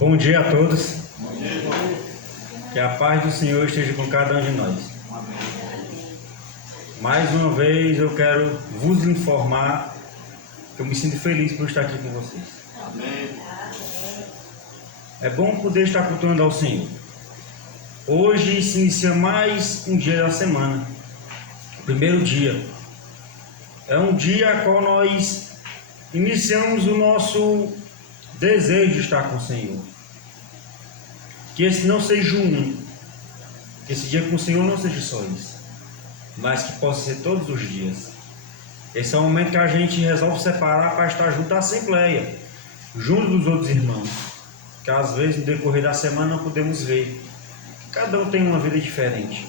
Bom dia a todos. Que a paz do Senhor esteja com cada um de nós. Mais uma vez eu quero vos informar que eu me sinto feliz por estar aqui com vocês. É bom poder estar cultuando ao Senhor. Hoje se inicia mais um dia da semana. O primeiro dia. É um dia a qual nós iniciamos o nosso desejo de estar com o Senhor. Que esse não seja único. Que esse dia com o Senhor não seja só isso, mas que possa ser todos os dias. Esse é o momento que a gente resolve separar para estar junto à Assembleia, junto dos outros irmãos, que às vezes no decorrer da semana não podemos ver. Cada um tem uma vida diferente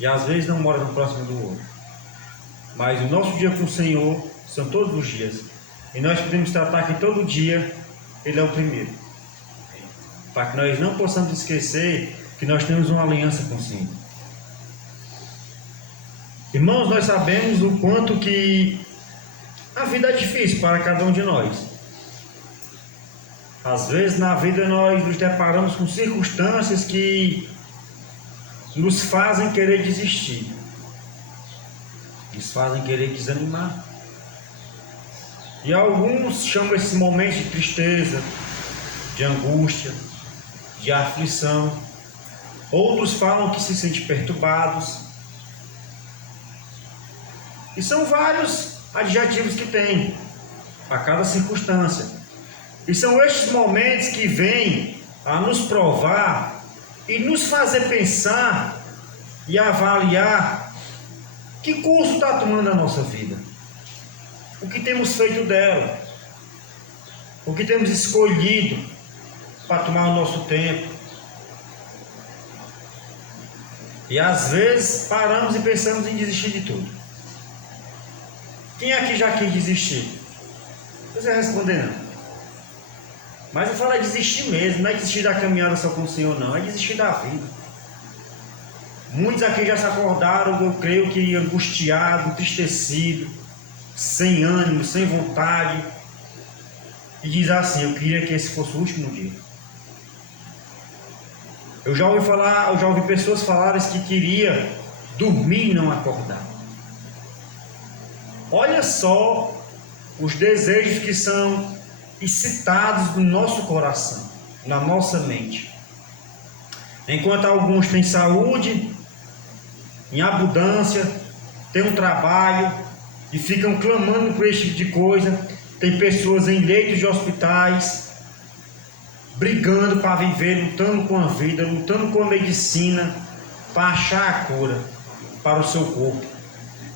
e às vezes não mora no próximo do outro. Mas o nosso dia com o Senhor são todos os dias, e nós podemos tratar que todo dia Ele é o primeiro, para que nós não possamos esquecer que nós temos uma aliança com o Senhor. Irmãos, nós sabemos o quanto que a vida é difícil para cada um de nós. Às vezes na vida nós nos deparamos com circunstâncias que nos fazem querer desistir, nos fazem querer desanimar. E alguns chamam esses momentos de tristeza, de angústia, de aflição. Outros falam que se sentem perturbados. E são vários adjetivos que tem para cada circunstância. E são estes momentos que vêm a nos provar e nos fazer pensar e avaliar que curso está tomando a nossa vida, o que temos feito dela, o que temos escolhido para tomar o nosso tempo. E às vezes paramos e pensamos em desistir de tudo. Quem aqui já quis desistir? Você vai responder não. Mas eu falo é desistir mesmo, não é desistir da caminhada só com o Senhor não, é desistir da vida. Muitos aqui já se acordaram, eu creio que angustiado, entristecido, sem ânimo, sem vontade, e diz assim: eu queria que esse fosse o último dia. Eu já ouvi pessoas falarem que queria dormir e não acordar. Olha só os desejos que são excitados no nosso coração, na nossa mente. Enquanto alguns têm saúde em abundância, têm um trabalho e ficam clamando por esse tipo de coisa, tem pessoas em leitos de hospitais brigando para viver, lutando com a vida, lutando com a medicina para achar a cura para o seu corpo,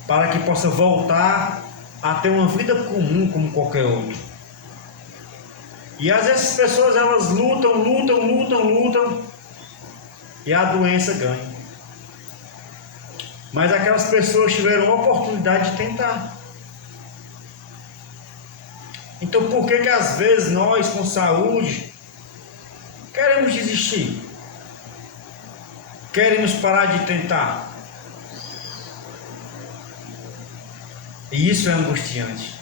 para que possa voltar a ter uma vida comum como qualquer outro. E às vezes essas pessoas elas lutam e a doença ganha. Mas aquelas pessoas tiveram a oportunidade de tentar. Então por que às vezes nós com saúde queremos desistir? Queremos parar de tentar? E isso é angustiante.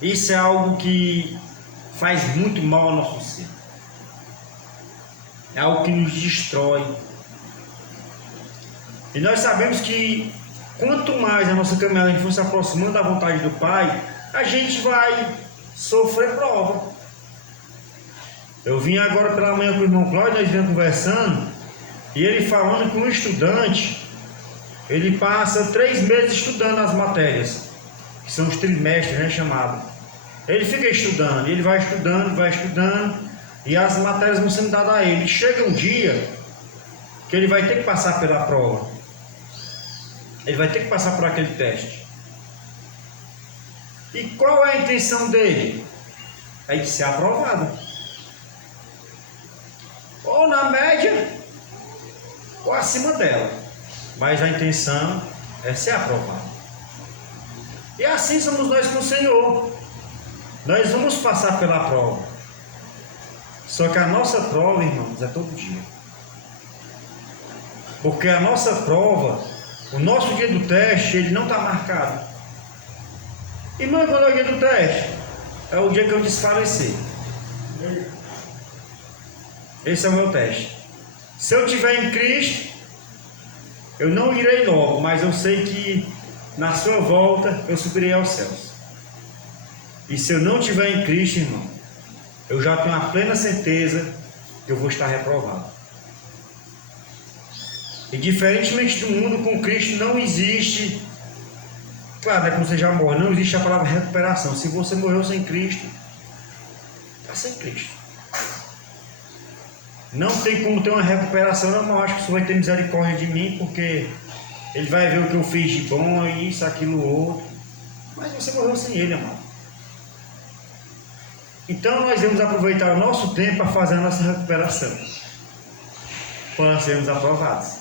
Isso é algo que faz muito mal ao nosso ser. É algo que nos destrói. E nós sabemos que quanto mais a nossa caminhada for se aproximando da vontade do Pai, a gente vai sofrer prova. Eu vim agora pela manhã com o irmão Cláudio, nós viemos conversando, e ele falando que um estudante, ele passa 3 meses estudando as matérias, que são os trimestres, né, chamado. Ele fica estudando, ele vai estudando, e as matérias vão sendo dadas a ele. Chega um dia que ele vai ter que passar pela prova. Ele vai ter que passar por aquele teste. E qual é a intenção dele? É de ser aprovado. Ou na média, ou acima dela. Mas a intenção é ser aprovado. E assim somos nós com o Senhor. Nós vamos passar pela prova. Só que a nossa prova, irmãos, é todo dia. Porque a nossa prova, o nosso dia do teste, ele não está marcado. Irmão, quando é o dia do teste? É o dia que eu desfalecer. Esse é o meu teste. Se eu estiver em Cristo, eu não irei logo, mas eu sei que na sua volta eu subirei aos céus. E se eu não estiver em Cristo, irmão, eu já tenho a plena certeza que eu vou estar reprovado. E diferentemente do mundo, com Cristo não existe, claro, é como você já morre, não existe a palavra recuperação. Se você morreu sem Cristo, está sem Cristo. Não tem como ter uma recuperação. Não, acho que o Senhor vai ter misericórdia de mim, porque Ele vai ver o que eu fiz de bom, isso, aquilo, outro. Mas você morreu sem Ele, amado. Então nós devemos aproveitar o nosso tempo para fazer a nossa recuperação, para sermos aprovados.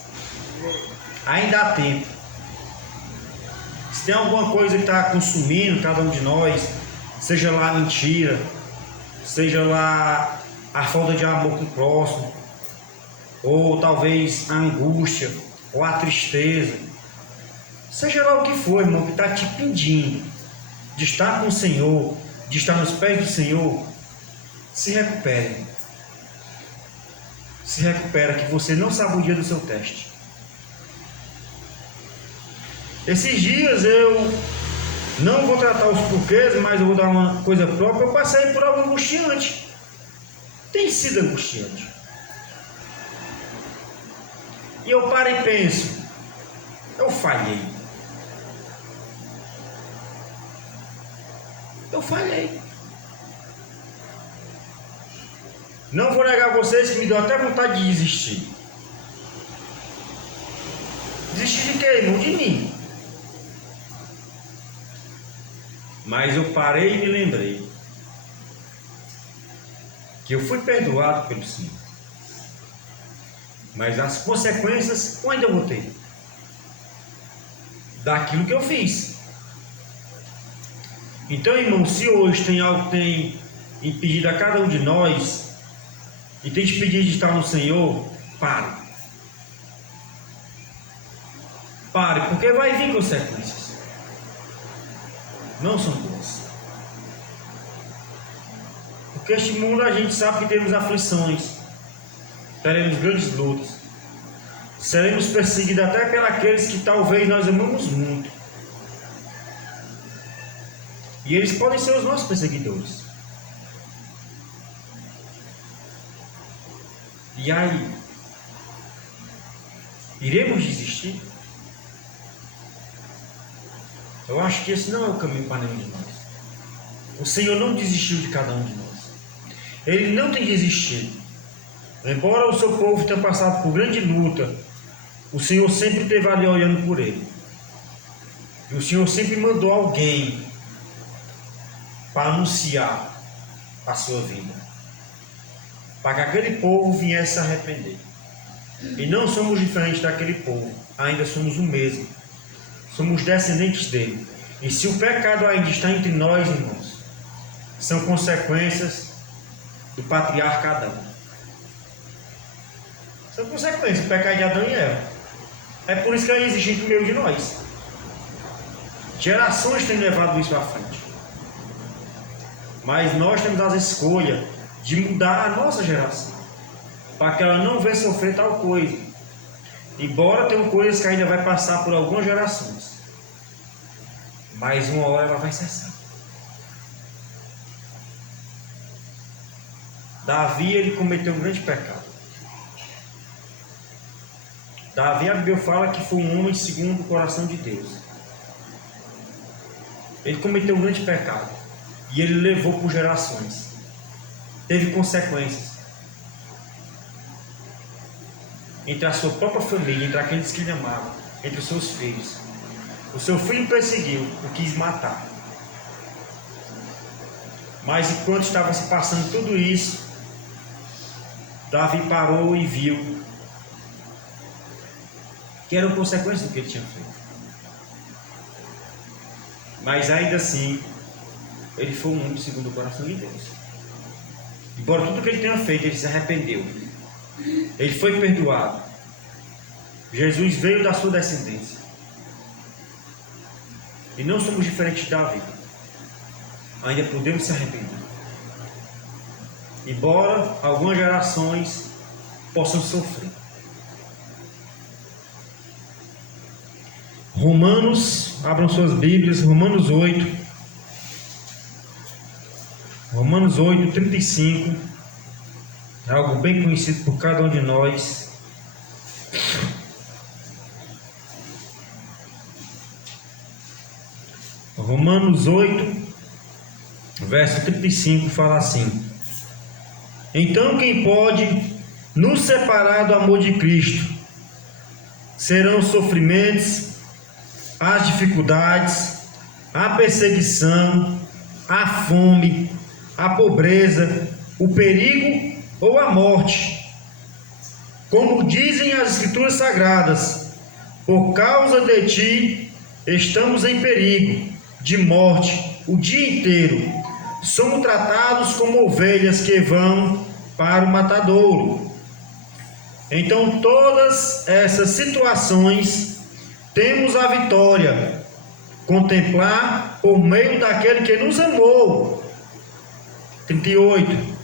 Ainda há tempo. Se tem alguma coisa que está consumindo cada um de nós, seja lá a mentira, seja lá a falta de amor com o próximo, ou talvez a angústia, ou a tristeza, seja lá o que for, irmão, que está te impedindo de estar com o Senhor, de estar nos pés do Senhor, se recupere. Se recupera, que você não sabe o dia do seu teste. Esses dias eu não vou tratar os porquês, mas eu vou dar uma coisa própria. Eu passei por algo angustiante. Tem sido angustiante. E eu paro e penso, eu falhei. Eu falhei. Não vou negar a vocês que me deu até vontade de desistir. Desistir de quê, irmão? De mim. Mas eu parei e me lembrei que eu fui perdoado pelo Senhor. Mas as consequências eu ainda vou ter daquilo que eu fiz. Então, irmão, se hoje tem algo que tem impedido a cada um de nós e tem te pedido de estar no Senhor, pare. Pare, porque vai vir consequências. Não são boas. Porque este mundo a gente sabe que temos aflições, teremos grandes lutas, seremos perseguidos até por aqueles que talvez nós amamos muito. E eles podem ser os nossos perseguidores. E aí? Iremos desistir? Eu acho que esse não é o caminho para nenhum de nós. O Senhor não desistiu de cada um de nós. Ele não tem desistido. Embora o seu povo tenha passado por grande luta, o Senhor sempre esteve ali olhando por ele. E o Senhor sempre mandou alguém para anunciar a sua vida, para que aquele povo viesse se arrepender. E não somos diferentes daquele povo, ainda somos o mesmo, somos descendentes dele. E se o pecado ainda está entre nós, irmãos, são consequências do patriarca Adão. São consequências do pecado de Adão e Eva. É por isso que ele existe entre meio de nós. Gerações têm levado isso à frente. Mas nós temos as escolhas de mudar a nossa geração, para que ela não venha sofrer tal coisa. Embora tenham coisas que ainda vai passar por algumas gerações, mas uma hora ela vai cessar. Davi, ele cometeu um grande pecado. Davi, a Bíblia fala que foi um homem segundo o coração de Deus. Ele cometeu um grande pecado. E ele levou por gerações. Teve consequências. Entre a sua própria família, entre aqueles que ele amava, entre os seus filhos. O seu filho perseguiu, o quis matar. Mas enquanto estava se passando tudo isso, Davi parou e viu que eram consequências do que ele tinha feito. Mas ainda assim, ele foi um homem segundo o coração de Deus. Embora tudo que ele tenha feito, ele se arrependeu. Ele foi perdoado. Jesus veio da sua descendência. E não somos diferentes de Davi. Ainda podemos se arrepender. Embora algumas gerações possam sofrer. Romanos, abram suas Bíblias, Romanos 8. Romanos 8, 35. É algo bem conhecido por cada um de nós. Romanos 8, verso 35 fala assim: então quem pode nos separar do amor de Cristo? Serão os sofrimentos, as dificuldades, a perseguição, a fome, a pobreza, o perigo ou a morte. Como dizem as Escrituras Sagradas, por causa de ti estamos em perigo de morte o dia inteiro. Somos tratados como ovelhas que vão para o matadouro. Então, todas essas situações, temos a vitória, contemplar por meio daquele que nos amou. 38.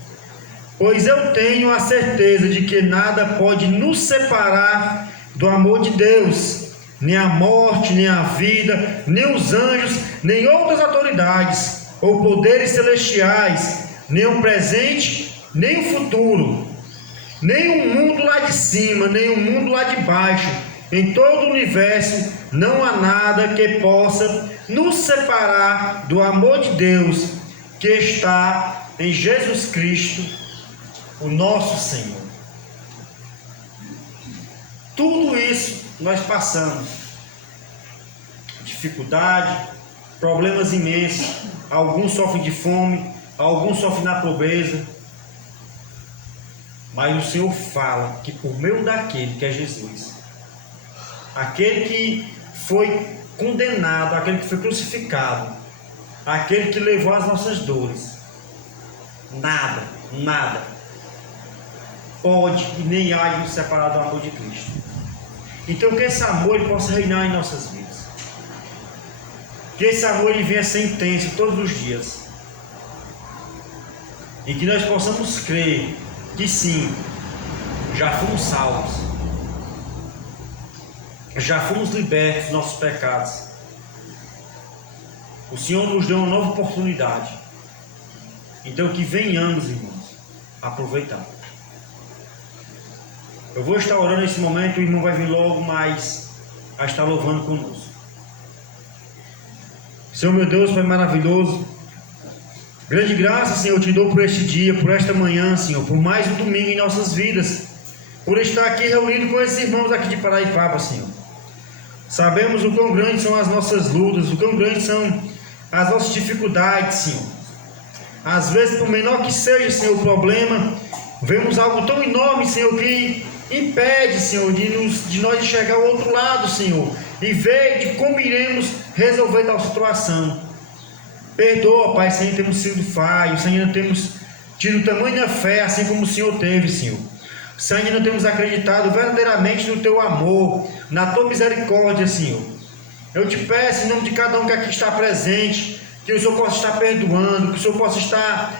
Pois eu tenho a certeza de que nada pode nos separar do amor de Deus, nem a morte, nem a vida, nem os anjos, nem outras autoridades, ou poderes celestiais, nem o presente, nem o futuro, nem o mundo lá de cima, nem o mundo lá de baixo. Em todo o universo não há nada que possa nos separar do amor de Deus que está em Jesus Cristo, o nosso Senhor. Tudo isso nós passamos, dificuldade, problemas imensos. Alguns sofrem de fome, alguns sofrem na pobreza, mas o Senhor fala que por meio daquele que é Jesus, aquele que foi condenado, aquele que foi crucificado, aquele que levou as nossas dores, nada pode e nem há de nos separar do amor de Cristo. Então que esse amor ele possa reinar em nossas vidas, que esse amor ele venha ser intenso todos os dias, e que nós possamos crer que sim, já fomos salvos, já fomos libertos dos nossos pecados. O Senhor nos deu uma nova oportunidade. Então que venhamos, irmãos, aproveitar. Eu vou estar orando nesse momento, o irmão vai vir logo mais a estar louvando conosco. Senhor meu Deus, Pai maravilhoso, grande graça, Senhor, eu te dou por este dia, por esta manhã, Senhor, por mais um domingo em nossas vidas, por estar aqui reunido com esses irmãos aqui de Paraipaba, Senhor. Sabemos o quão grandes são as nossas lutas, o quão grandes são as nossas dificuldades, Senhor. Às vezes, por menor que seja, Senhor, o problema, vemos algo tão enorme, Senhor, que impede, Senhor, de nós enxergar o outro lado, Senhor, e ver de como iremos resolver tal situação. Perdoa, Pai, se ainda temos sido falhos, se ainda temos tido tamanha fé, assim como o Senhor teve, Senhor. Se ainda não temos acreditado verdadeiramente no Teu amor, na Tua misericórdia, Senhor. Eu te peço, em nome de cada um que aqui está presente, que o Senhor possa estar perdoando, que o Senhor possa estar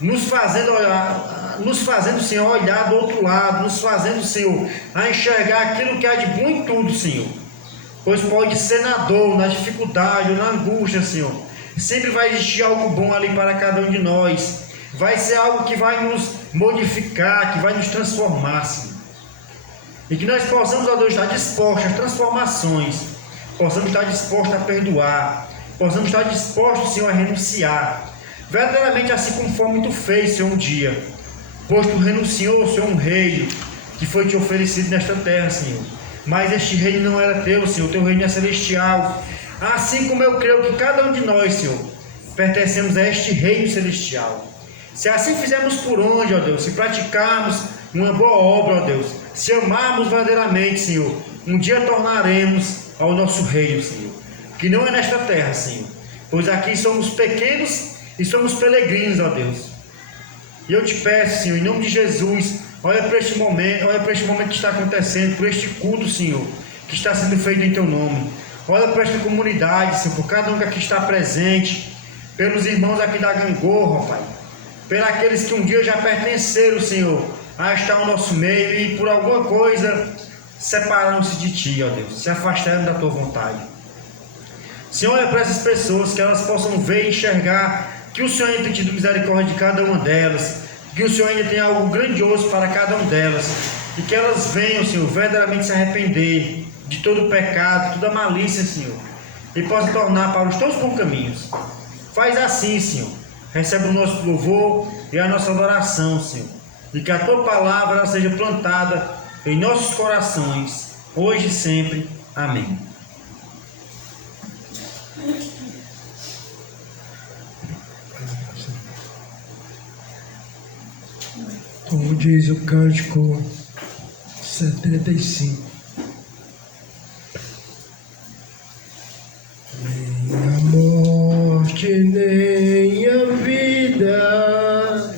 nos fazendo, Senhor, olhar do outro lado, nos fazendo, Senhor, a enxergar aquilo que há de bom em tudo, Senhor. Pois pode ser na dor, na dificuldade, na angústia, Senhor. Sempre vai existir algo bom ali para cada um de nós. Vai ser algo que vai nos modificar, que vai nos transformar, Senhor. E que nós possamos, ó Deus, estar dispostos às transformações. Possamos estar dispostos a perdoar. Possamos estar dispostos, Senhor, a renunciar. Verdadeiramente assim conforme Tu fez, Senhor, um dia. Pois Tu renunciou, Senhor, um reino que foi Te oferecido nesta terra, Senhor. Mas este reino não era Teu, Senhor. Teu reino é celestial. Assim como eu creio que cada um de nós, Senhor, pertencemos a este reino celestial. Se assim fizermos por onde, ó Deus, se praticarmos uma boa obra, ó Deus, se amarmos verdadeiramente, Senhor, um dia tornaremos ao nosso reino, Senhor, que não é nesta terra, Senhor, pois aqui somos pequenos e somos peregrinos, ó Deus. E eu te peço, Senhor, em nome de Jesus, olha para este momento que está acontecendo, por este culto, Senhor, que está sendo feito em teu nome. Olha para esta comunidade, Senhor, por cada um que aqui está presente, pelos irmãos aqui da Gangorra, Pai, pelos aqueles que um dia já pertenceram, Senhor, a estar no nosso meio e por alguma coisa separaram-se de Ti, ó Deus, se afastaram da Tua vontade. Senhor, olha para essas pessoas, que elas possam ver e enxergar que o Senhor ainda tem tido misericórdia de cada uma delas, que o Senhor ainda tem algo grandioso para cada uma delas, e que elas venham, Senhor, verdadeiramente se arrepender de todo o pecado, toda a malícia, Senhor, e possam tornar para os Teus bons caminhos. Faz assim, Senhor, recebe o nosso louvor e a nossa adoração, Senhor, e que a Tua palavra seja plantada em nossos corações, hoje e sempre. Amém. Como diz o cântico 75. Nem a morte, nem a vida,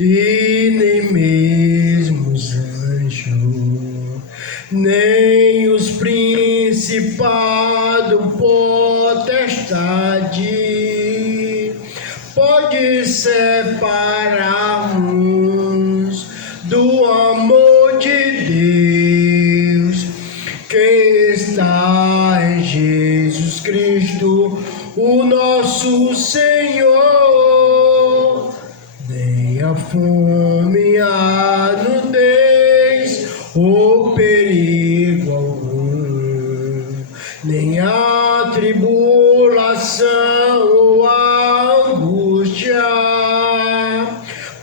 e nem mesmo os anjos, nem os principados, potestade, pode separar-nos do amor de Deus que está em Jesus Cristo, o nosso Senhor. Nem a fome, a nudez ou perigo algum, nem a tribulação ou a angústia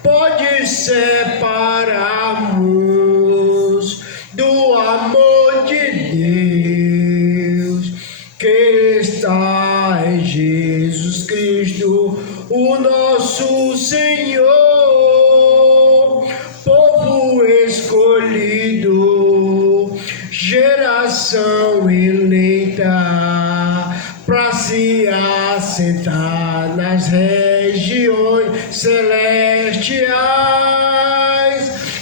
pode separar-nos do amor de Deus que está em Jesus Cristo, o nosso Senhor. Povo escolhido, geração eleita, para se assentar nas regiões celestiais,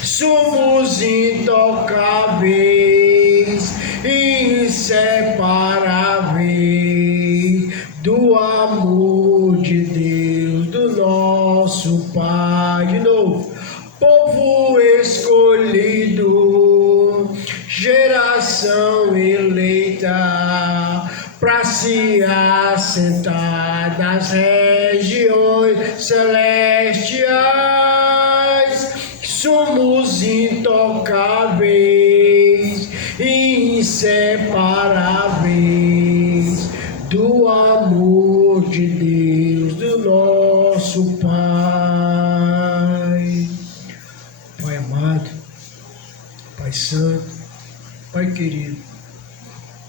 somos intocáveis, inseparáveis do amor de Deus, do nosso Pai. De novo, povo escolhido, geração eleita, para se assentar nas regiões celestiais, somos intocáveis, inseparáveis do amor de Deus, do nosso Pai. Pai amado, Pai santo, Pai querido,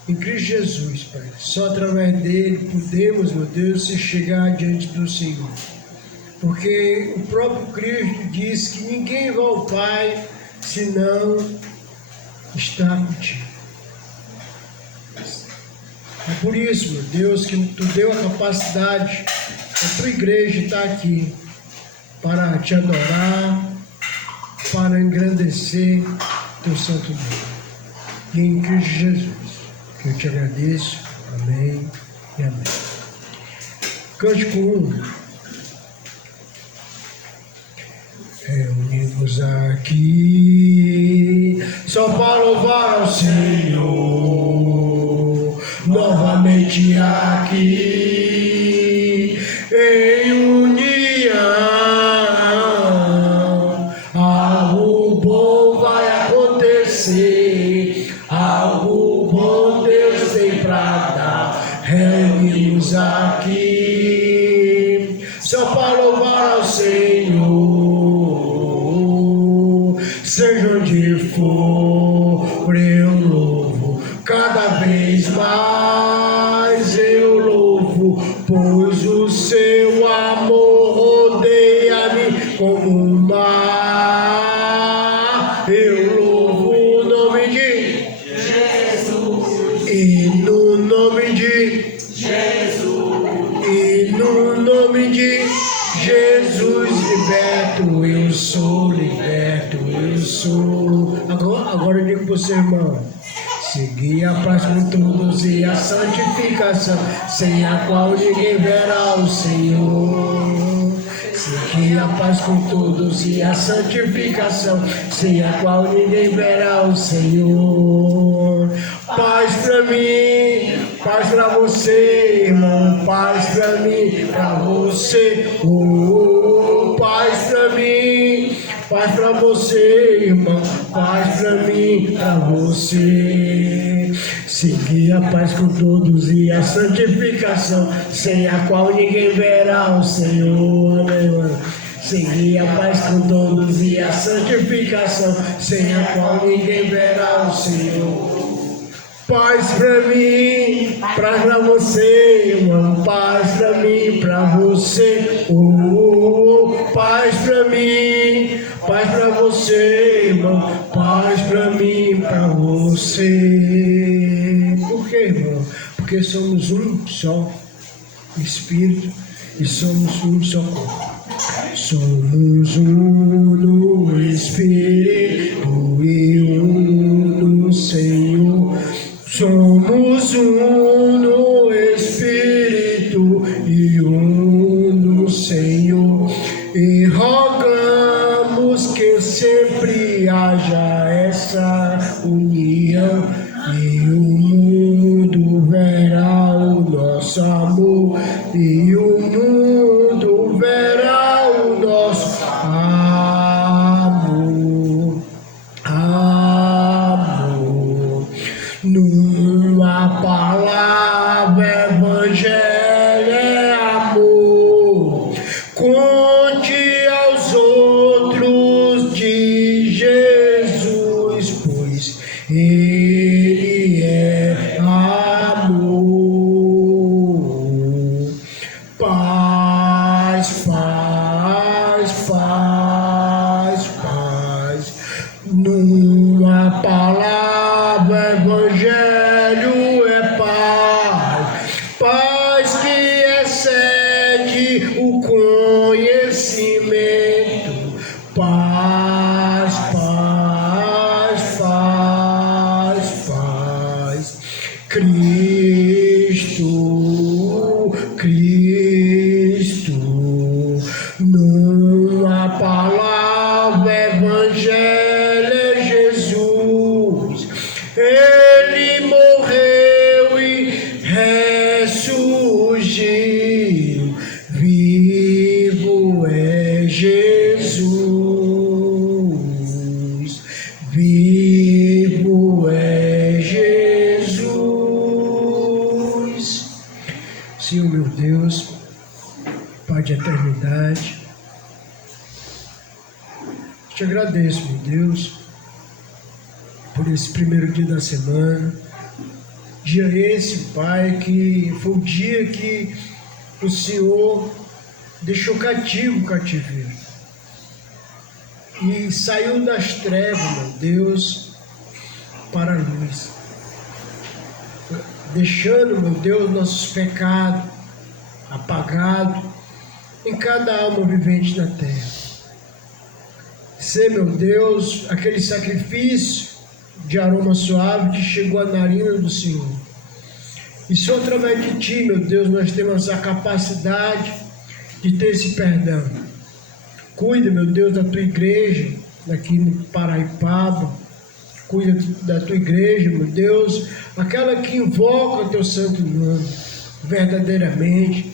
em Cristo Jesus, Pai, só através dele podemos, meu Deus, se chegar diante do Senhor. Porque o próprio Cristo disse que ninguém vai ao Pai senão está contigo. É por isso, meu Deus, que Tu deu a capacidade da Tua igreja estar aqui para Te adorar, para engrandecer Teu santo nome. E em Cristo Jesus, que eu Te agradeço. Amém e amém. Cântico 1. Reunimos aqui só para louvar ao Senhor, novamente aqui em união. Algo bom vai acontecer, algo bom Deus tem pra dar. Reunimos aqui só para louvar ao Senhor. Seja onde for, eu louvo cada vez mais. Eu nome de Jesus, liberto, eu sou liberto, eu sou. Agora eu digo para você, irmão. Seguir a paz com todos e a santificação, sem a qual ninguém verá o Senhor. Seguir a paz com todos e a santificação, sem a qual ninguém verá o Senhor. Paz pra mim, paz pra você, irmão, paz pra mim, pra você, paz pra mim, paz pra você, irmão, paz pra mim, pra você. Seguir a paz com todos e a santificação, sem a qual ninguém verá o Senhor. Amém, mano. Seguir a paz com todos e a santificação, sem a qual ninguém verá o Senhor. Paz pra mim, paz pra você, irmão, paz pra mim, pra você, paz pra mim, paz pra você, irmão, paz pra mim, pra você. Por quê, irmão? Porque somos um só Espírito e somos um só corpo. Somos um no Espírito e um no Senhor. Somos um no Espírito e um no Senhor, e rogamos que sempre haja essa união, e o mundo verá o nosso amor, e o mundo verá o nosso amor. Numa palavra, evangelho é amor. Conte aos outros de Jesus, pois Ele é amor. Paz, paz, paz, paz. Numa palavra, evangelho é paz, paz que excede o conhecimento. Paz, paz, paz, paz. Cristo, numa palavra, evangelho é Jesus. Ele morreu e ressurgiu, vivo é Jesus, vivo é Jesus. Senhor meu Deus, Pai de eternidade, te agradeço, meu Deus, por esse primeiro dia da semana, dia esse, Pai, que foi o dia que o Senhor deixou cativo o cativeiro e saiu das trevas, meu Deus, para a luz, deixando, meu Deus, nossos pecados apagados em cada alma vivente na terra. Ser, meu Deus, aquele sacrifício de aroma suave que chegou à narina do Senhor. E só através de Ti, meu Deus, nós temos a capacidade de ter esse perdão. Cuida, meu Deus, da Tua igreja, aqui no Paraipaba. Cuida da Tua igreja, meu Deus, aquela que invoca o Teu santo nome, verdadeiramente,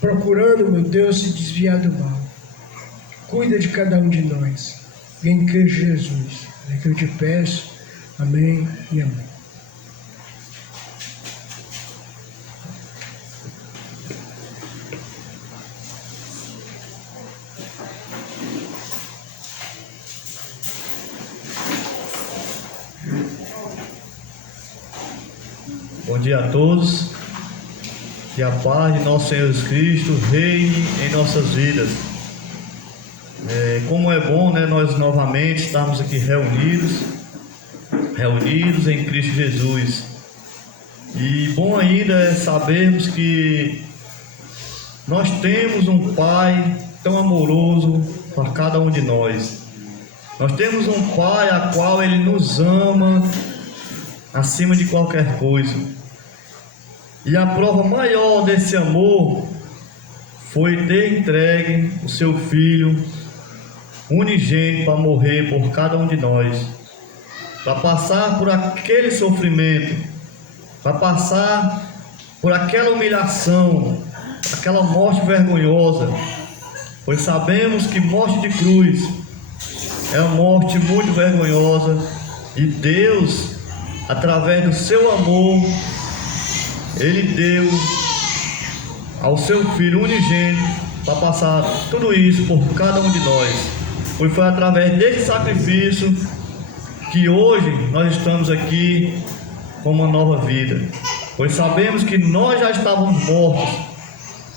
procurando, meu Deus, se desviar do mal. Cuida de cada um de nós, em Cristo Jesus. É que eu te peço. Amém e amém. Bom dia a todos. Que a paz de nosso Senhor Jesus Cristo reine em nossas vidas. Como é bom, né, nós novamente estarmos aqui reunidos em Cristo Jesus. E bom ainda é sabermos que nós temos um Pai tão amoroso para cada um de nós. Nós temos um Pai a qual Ele nos ama acima de qualquer coisa. E a prova maior desse amor foi ter entregue o seu Filho unigênito para morrer por cada um de nós, para passar por aquele sofrimento, para passar por aquela humilhação, aquela morte vergonhosa, pois sabemos que morte de cruz é uma morte muito vergonhosa, e Deus, através do seu amor, Ele deu ao seu Filho unigênito para passar tudo isso por cada um de nós. Pois foi através desse sacrifício que hoje nós estamos aqui com uma nova vida, pois sabemos que nós já estávamos mortos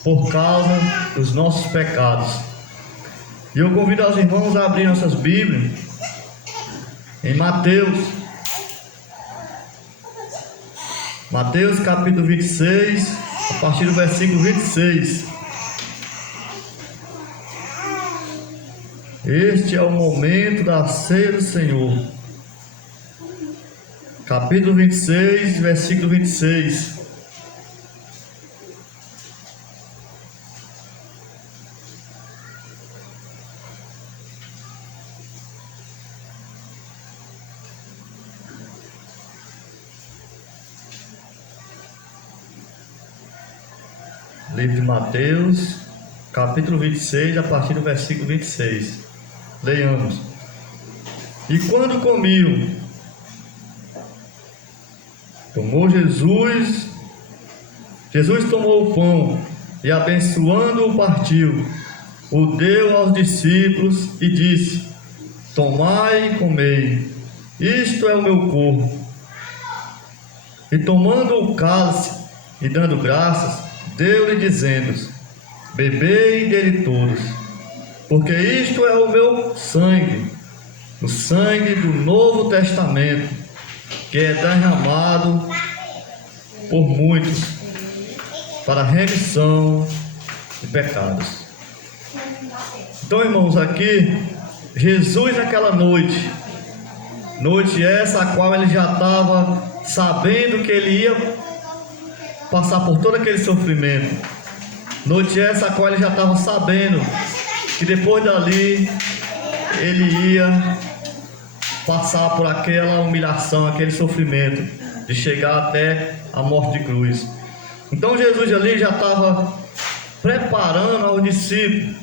por causa dos nossos pecados. E eu convido os irmãos a abrir nossas Bíblias em Mateus capítulo 26, a partir do versículo 26. Este é o momento da ceia do Senhor. Capítulo 26, versículo 26. Livro de Mateus, capítulo 26, a partir do versículo 26. Leiamos. E quando comiam, Jesus tomou o pão e, abençoando-o, partiu, o deu aos discípulos e disse: tomai e comei, isto é o meu corpo. E tomando o cálice e dando graças, deu-lhe dizendo: bebei dele todos, porque isto é o meu sangue, o sangue do Novo Testamento, que é derramado por muitos para a remissão de pecados. Então, irmãos, aqui Jesus naquela noite essa a qual ele já estava sabendo que ele ia passar por todo aquele sofrimento, noite essa a qual ele já estava sabendo que depois dali ele ia passar por aquela humilhação, aquele sofrimento de chegar até a morte de cruz. Então Jesus ali já estava preparando aos discípulos.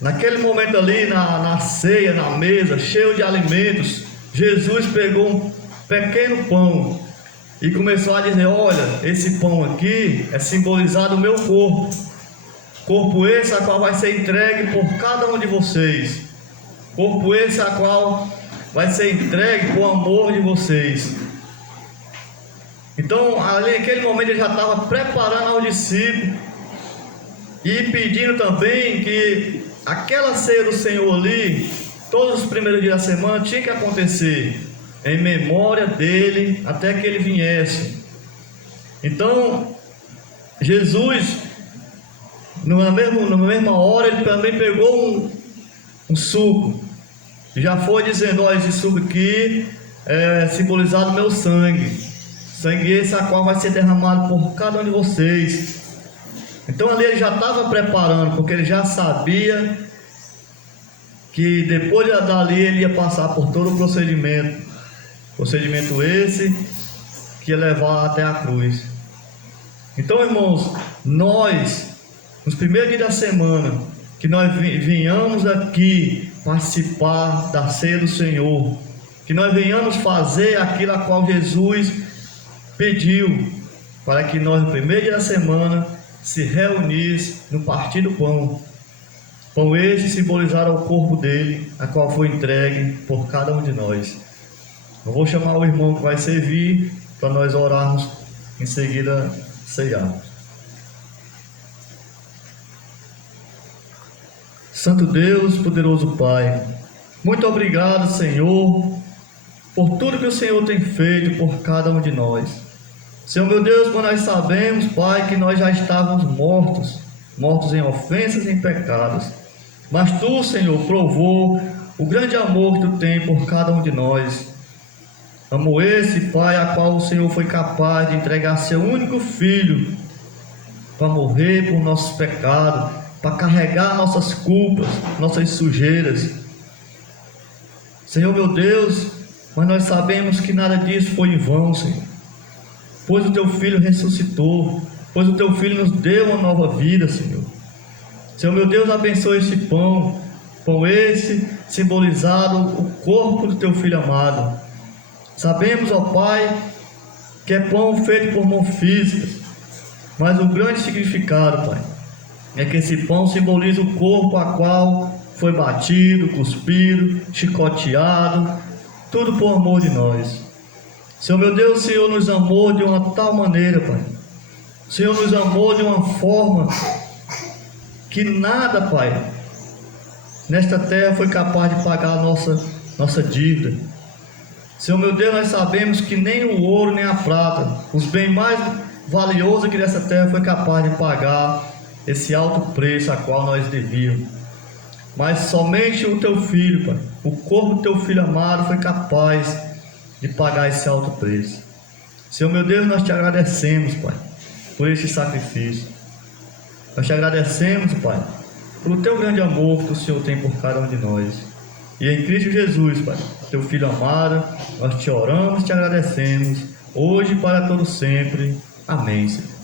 Naquele momento ali na ceia, na mesa, cheio de alimentos, Jesus pegou um pequeno pão e começou a dizer: olha, esse pão aqui é simbolizado o meu corpo. Corpo esse a qual vai ser entregue por cada um de vocês. Corpo esse a qual vai ser entregue por amor de vocês. Então, ali naquele momento ele já estava preparando aos discípulos e pedindo também que aquela ceia do Senhor ali, todos os primeiros dias da semana, tinha que acontecer em memória dele até que ele viesse. Então, Jesus, na mesma hora, ele também pegou um suco, e já foi dizendo: ó, esse suco aqui é simbolizado no meu sangue, sangue esse a qual vai ser derramado por cada um de vocês. Então ali ele já estava preparando, porque ele já sabia que depois dali ele ia passar por todo o procedimento esse que ia levar até a cruz. Então, irmãos, nós, nos primeiros dias da semana, que nós venhamos aqui participar da ceia do Senhor, que nós venhamos fazer aquilo a qual Jesus pediu, para que nós no primeiro dia da semana se reunisse no partir do pão. Pão este simbolizado ao corpo dele, a qual foi entregue por cada um de nós. Eu vou chamar o irmão que vai servir para nós orarmos, em seguida ceiar. Santo Deus, poderoso Pai, muito obrigado, Senhor, por tudo que o Senhor tem feito por cada um de nós. Senhor meu Deus, quando nós sabemos, Pai, que nós já estávamos mortos mortos em ofensas e em pecados. Mas tu, Senhor, provou o grande amor que tu tem por cada um de nós. Amor esse, Pai, a qual o Senhor foi capaz de entregar seu único filho para morrer por nossos pecados, para carregar nossas culpas, nossas sujeiras. Senhor meu Deus, mas nós sabemos que nada disso foi em vão, Senhor, pois o teu filho ressuscitou, pois o teu filho nos deu uma nova vida, Senhor. Senhor meu Deus, abençoe esse pão esse simbolizado o corpo do teu filho amado. Sabemos, ó Pai, que é pão feito por mãos físicas, mas o grande significado, Pai, é que esse pão simboliza o corpo a qual foi batido, cuspido, chicoteado, tudo por amor de nós. Senhor meu Deus, o Senhor nos amou de uma tal maneira, Pai. O Senhor nos amou de uma forma que nada, Pai, nesta terra foi capaz de pagar a nossa dívida. Senhor meu Deus, nós sabemos que nem o ouro nem a prata, os bens mais valiosos que dessa terra foi capaz de pagar esse alto preço a qual nós devíamos. Mas somente o teu filho, Pai, o corpo do teu filho amado foi capaz de pagar esse alto preço. Senhor meu Deus, nós te agradecemos, Pai, por este sacrifício. Nós te agradecemos, Pai, pelo teu grande amor que o Senhor tem por cada um de nós. E em Cristo Jesus, Pai, teu filho amado, nós te oramos e te agradecemos, hoje e para todo sempre. Amém, Senhor.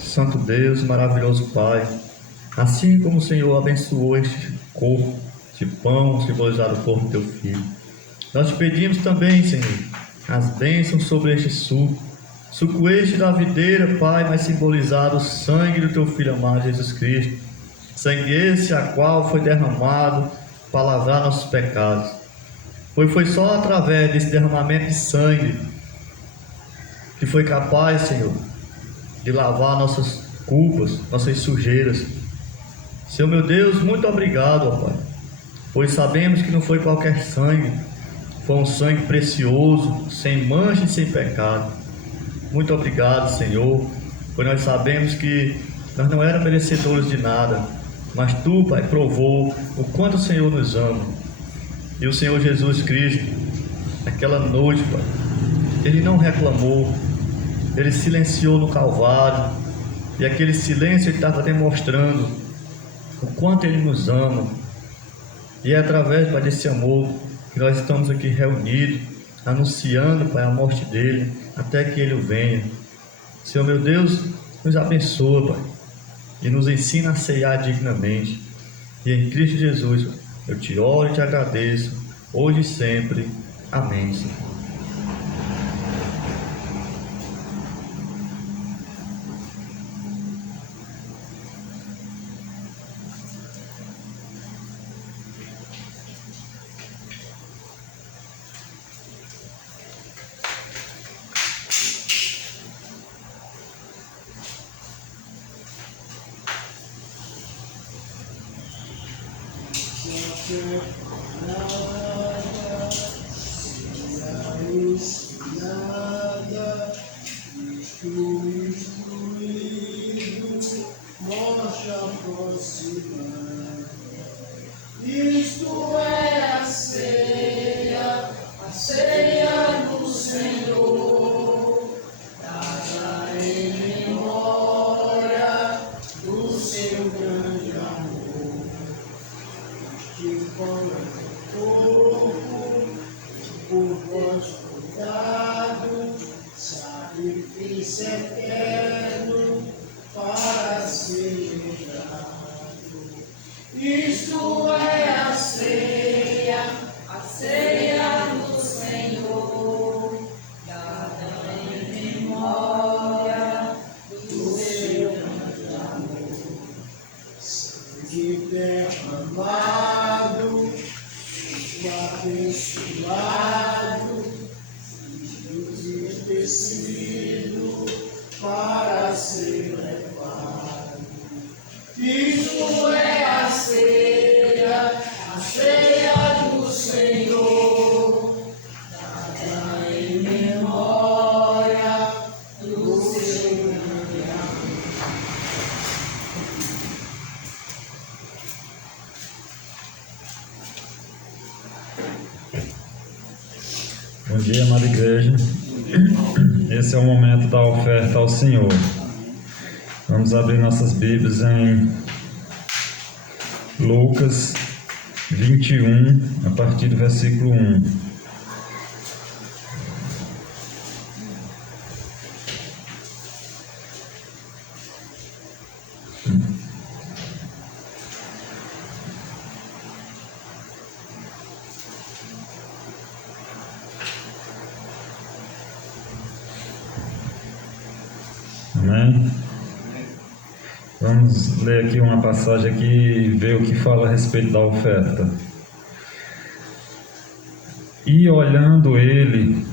Santo Deus, maravilhoso Pai, assim como o Senhor abençoou este corpo, este pão simbolizado o corpo do teu filho, nós te pedimos também, Senhor, as bênçãos sobre este suco este da videira, Pai, mas simbolizado o sangue do teu filho amado Jesus Cristo, sangue esse a qual foi derramado para lavar nossos pecados. Foi só através desse derramamento de sangue que foi capaz, Senhor, de lavar nossas culpas, nossas sujeiras. Senhor meu Deus, muito obrigado, ó Pai, pois sabemos que não foi qualquer sangue, foi um sangue precioso, sem mancha e sem pecado. Muito obrigado, Senhor, pois nós sabemos que nós não éramos merecedores de nada, mas Tu, Pai, provou o quanto o Senhor nos ama. E o Senhor Jesus Cristo, naquela noite, Pai, Ele não reclamou, Ele silenciou no Calvário, e aquele silêncio Ele estava demonstrando o quanto Ele nos ama. E é através, Pai, desse amor que nós estamos aqui reunidos, anunciando, Pai, a morte dEle, até que Ele venha. Senhor meu Deus, nos abençoa, Pai, e nos ensina a ceiar dignamente. E em Cristo Jesus, eu te oro e te agradeço, hoje e sempre. Amém, Senhor. Bom dia, amada igreja. Esse é o momento da oferta ao Senhor. Vamos abrir nossas Bíblias em Lucas 21, a partir do versículo 1. Amém? Vamos ler aqui uma passagem aqui e ver o que fala a respeito da oferta. E olhando ele,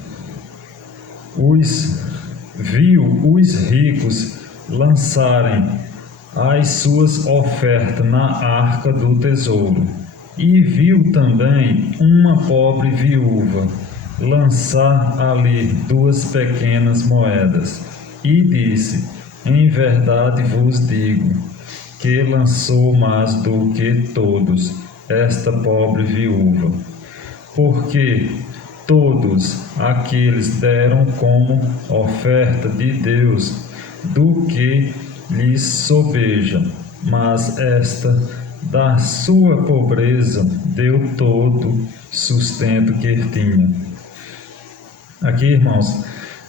viu os ricos lançarem as suas ofertas na arca do tesouro, e viu também uma pobre viúva lançar ali 2 pequenas moedas, e disse: em verdade vos digo, que lançou mais do que todos esta pobre viúva, porque todos aqueles deram como oferta de Deus do que lhes sobeja, mas esta da sua pobreza deu todo sustento que tinha. Aqui, irmãos,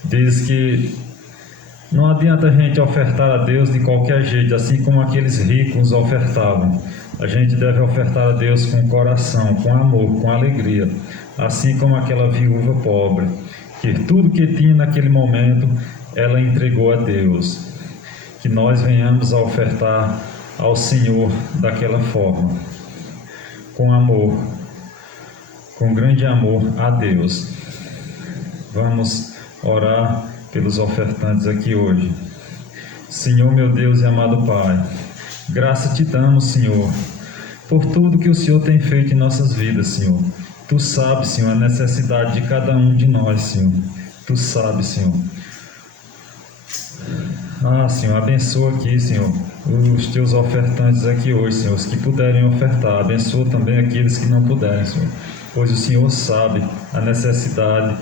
diz que não adianta a gente ofertar a Deus de qualquer jeito, assim como aqueles ricos ofertavam. A gente deve ofertar a Deus com coração, com amor, com alegria, assim como aquela viúva pobre, que tudo que tinha naquele momento, ela entregou a Deus. Que nós venhamos a ofertar ao Senhor daquela forma, com amor, com grande amor a Deus. Vamos orar pelos ofertantes aqui hoje. Senhor, meu Deus e amado Pai, graça te damos, Senhor, por tudo que o Senhor tem feito em nossas vidas, Senhor. Tu sabes, Senhor, a necessidade de cada um de nós, Senhor. Tu sabes, Senhor. Senhor, abençoa aqui, Senhor, os teus ofertantes aqui hoje, Senhor, os que puderem ofertar. Abençoa também aqueles que não puderem, Senhor, pois o Senhor sabe a necessidade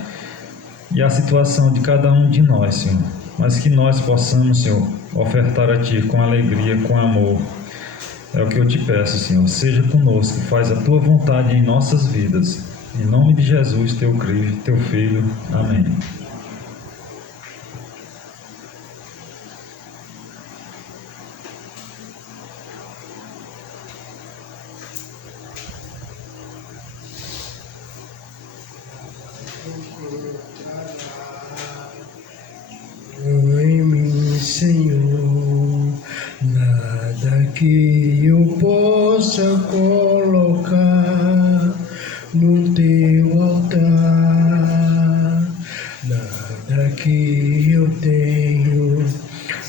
e a situação de cada um de nós, Senhor, mas que nós possamos, Senhor, ofertar a Ti com alegria, com amor. É o que eu te peço, Senhor. Seja conosco, faz a Tua vontade em nossas vidas. Em nome de Jesus, Teu Cristo, Teu Filho. Amém. Em mim, Senhor, nada que eu possa colocar no teu altar, nada que eu tenho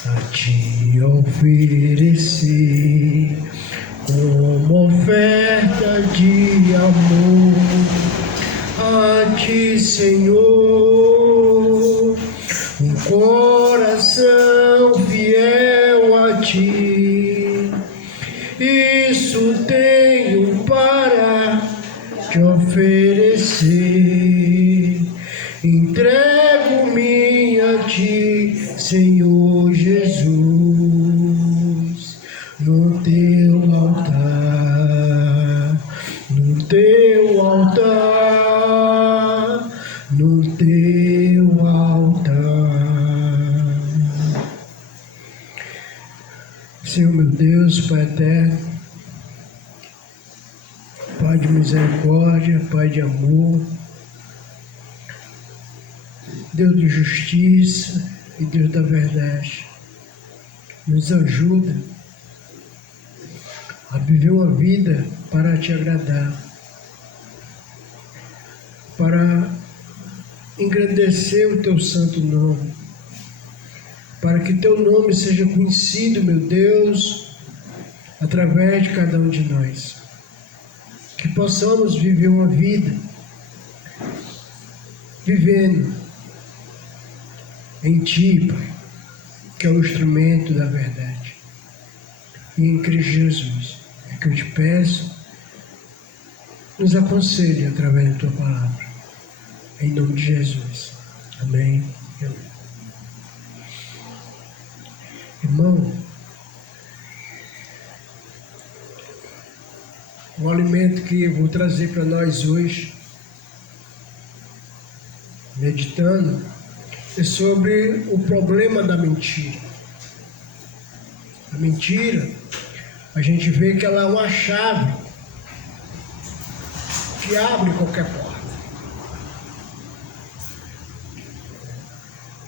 a te oferecer como oferta de amor a ti, Senhor, um coração fiel a ti, isso tenho para te oferecer. Entrego-me a ti, Senhor Jesus, no teu altar, no teu altar, no teu altar. Senhor meu Deus, Pai eterno, Pai de misericórdia, Pai de amor, Deus de justiça e Deus da verdade, nos ajuda a viver uma vida para te agradar. para engrandecer o teu santo nome, para que teu nome seja conhecido, meu Deus, através de cada um de nós. Que possamos viver uma vida vivendo em Ti, Pai, que é o instrumento da verdade. E em Cristo Jesus é que eu te peço, nos aconselhe através da Tua palavra. Em nome de Jesus. Amém. Amém. Irmão, o alimento que eu vou trazer para nós hoje, meditando, é sobre o problema da mentira. A mentira, a gente vê que ela é uma chave que abre qualquer porta.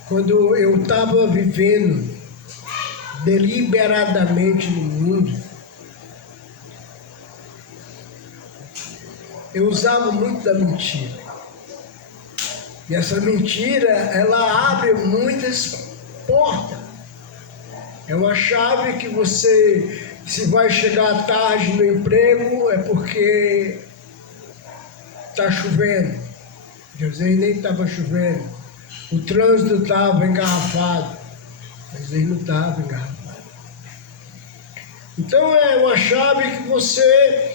Quando eu estava vivendo deliberadamente no mundo, eu usava muito da mentira. E essa mentira, ela abre muitas portas. É uma chave que você, se vai chegar tarde no emprego, é porque está chovendo. Às vezes nem estava chovendo. O trânsito estava engarrafado. Às vezes não estava engarrafado. Então é uma chave que você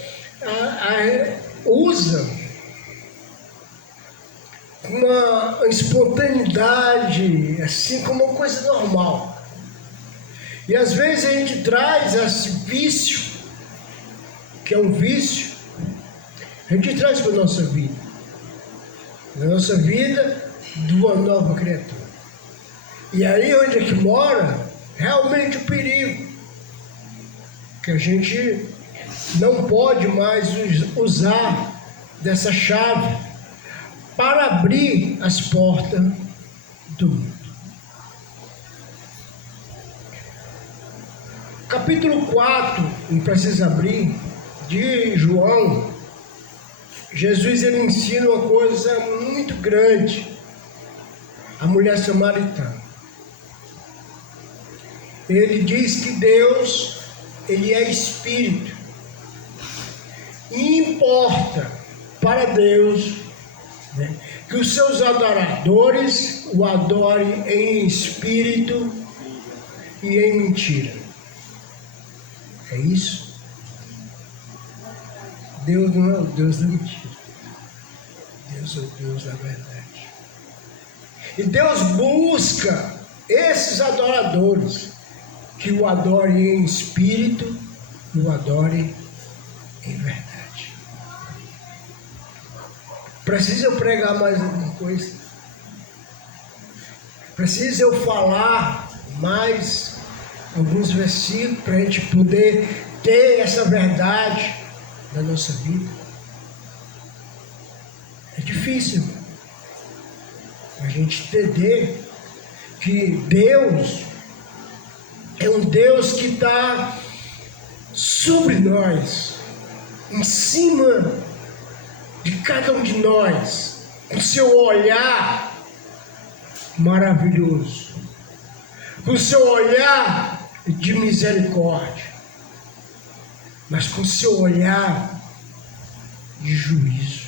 usa com uma espontaneidade, assim como uma coisa normal. E às vezes a gente traz esse vício, que é um vício, a gente traz para a nossa vida. Na nossa vida de uma nova criatura. E aí onde é que mora realmente o perigo. Que a gente não pode mais usar dessa chave para abrir as portas do mundo. Capítulo 4, não precisa abrir, de João, Jesus ele ensina uma coisa muito grande. A mulher samaritana. Ele diz que Deus, ele é espírito. E importa para Deus, né, que os seus adoradores o adorem em espírito e em mentira. É isso? Deus não é o Deus da mentira. Deus é o Deus da verdade. E Deus busca esses adoradores que o adorem em espírito e o adorem em verdade. Precisa eu pregar mais alguma coisa? Precisa eu falar mais alguns versículos para a gente poder ter essa verdade na nossa vida? É difícil a gente entender que Deus é um Deus que está sobre nós, em cima de cada um de nós, com seu olhar maravilhoso, com seu olhar de misericórdia, mas com seu olhar de juízo.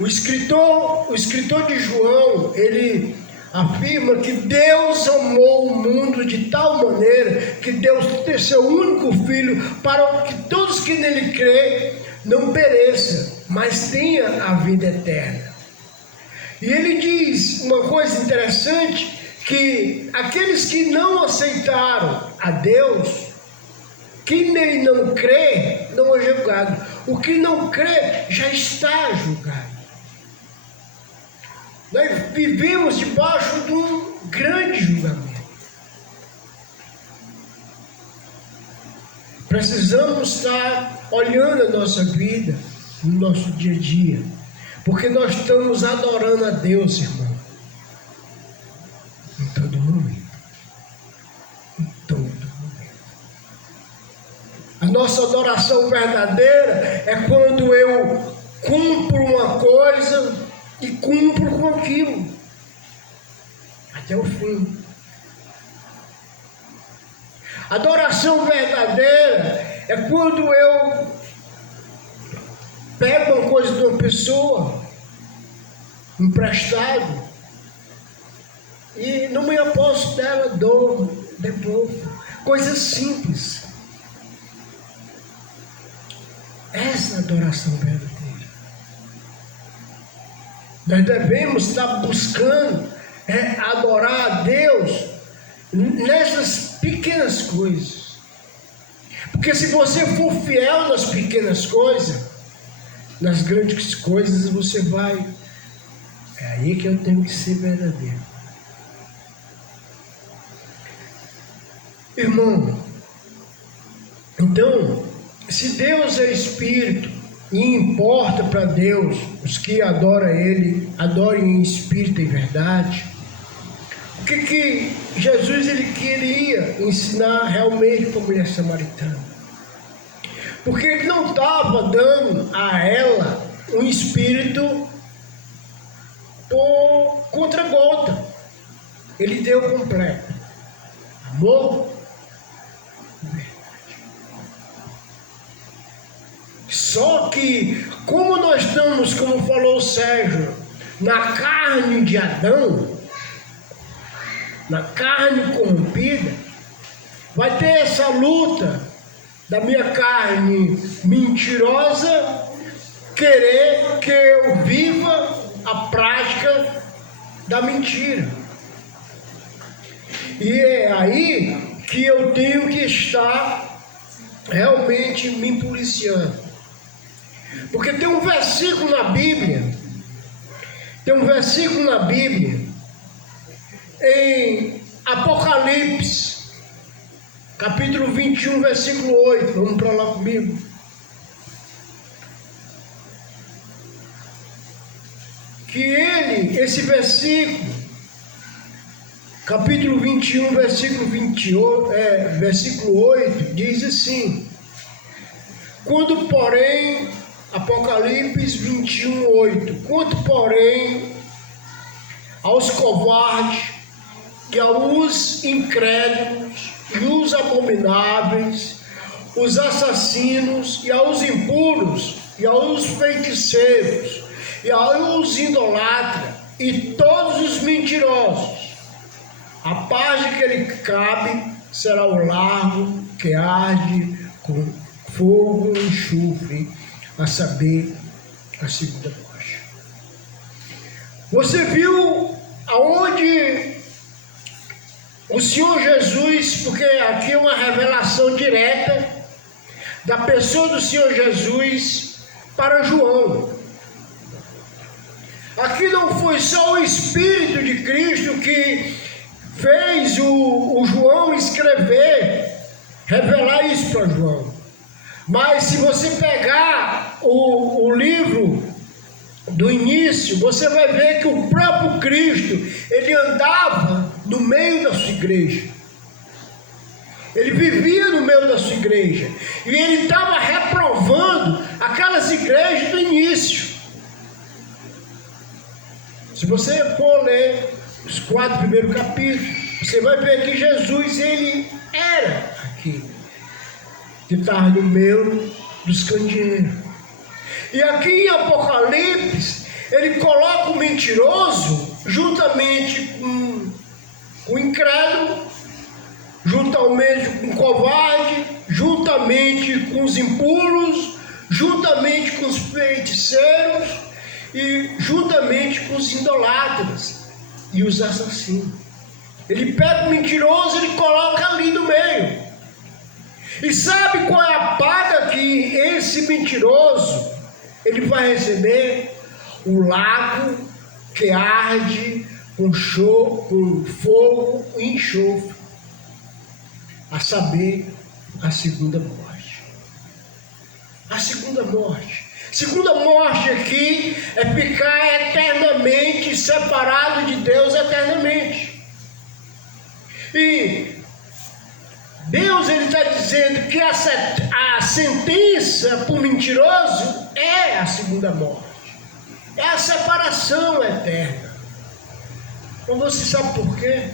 O escritor de João, ele afirma que Deus amou o mundo de tal maneira que Deus deu seu único filho para que todos que nele creem não pereçam, mas tenham a vida eterna. E ele diz uma coisa interessante, que aqueles que não aceitaram a Deus, quem nele não crê, não é julgado. O que não crê já está julgado. Nós vivemos debaixo de um grande julgamento. Precisamos estar olhando a nossa vida, no nosso dia a dia, porque nós estamos adorando a Deus, irmão, em todo momento. Em todo momento. A nossa adoração verdadeira é quando eu cumpro uma coisa e cumpro com aquilo até o fim. Adoração verdadeira é quando eu pego uma coisa de uma pessoa emprestado e não me aposto dela, dou, devolvo. Coisas simples. Essa é a adoração verdadeira. Nós devemos estar buscando adorar a Deus nessas pequenas coisas. Porque se você for fiel nas pequenas coisas, nas grandes coisas você vai. É aí que eu tenho que ser verdadeiro. Irmão, então, se Deus é Espírito e importa para Deus os que adoram Ele, adorem em Espírito e verdade, o que Jesus ele queria ensinar realmente para a mulher samaritana? Porque ele não estava dando a ela um espírito por contragolpe. Ele deu completo. Amor, verdade. Só que, como nós estamos, como falou o Sérgio, na carne de Adão, na carne corrompida, vai ter essa luta da minha carne mentirosa querer que eu viva a prática da mentira. E é aí que eu tenho que estar realmente me policiando. Porque tem um versículo na Bíblia, em Apocalipse, capítulo 21, versículo 8, vamos para lá comigo. Esse versículo, capítulo 21, versículo 28, versículo 8, diz assim: quando porém, Apocalipse 21, 8, quanto porém aos covardes e aos incrédulos e os abomináveis, os assassinos e aos impuros e aos feiticeiros e aos idolatras e todos os mentirosos, a parte que ele cabe será o lago que arde com fogo e enxofre, a saber, a segunda morte. Você viu aonde o Senhor Jesus, porque aqui é uma revelação direta da pessoa do Senhor Jesus para João. Aqui não foi só o Espírito de Cristo que fez o João escrever, revelar isso para João. Mas se você pegar o livro do início, você vai ver que o próprio Cristo, ele andava no meio da sua igreja. Ele vivia no meio da sua igreja. E ele estava reprovando aquelas igrejas do início. Se você for ler os 4 primeiros capítulos, você vai ver que Jesus, ele era aqui, que estava no meio dos candeeiros. E aqui em Apocalipse, ele coloca o mentiroso juntamente com o incrédulo, juntamente com o covarde, juntamente com os impuros, juntamente com os feiticeiros e juntamente com os idolatras e os assassinos. Ele pega o mentiroso e ele coloca ali no meio. E sabe qual é a paga que esse mentiroso ele vai receber? O lago que arde com fogo e enxofre, a saber, a segunda morte. A segunda morte. Segunda morte aqui é ficar eternamente separado de Deus eternamente. E Deus ele está dizendo que a sentença para o mentiroso é a segunda morte. É a separação eterna. Mas você sabe por quê?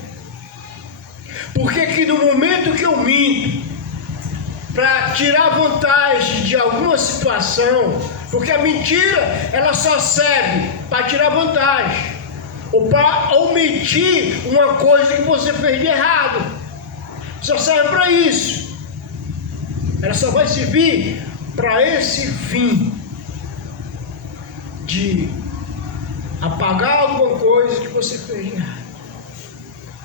Porque que no momento que eu minto, para tirar vantagem de alguma situação, porque a mentira, ela só serve para tirar vantagem, ou para omitir uma coisa que você fez de errado. Só serve para isso. Ela só vai servir para esse fim de apagar alguma coisa que você fez de errado.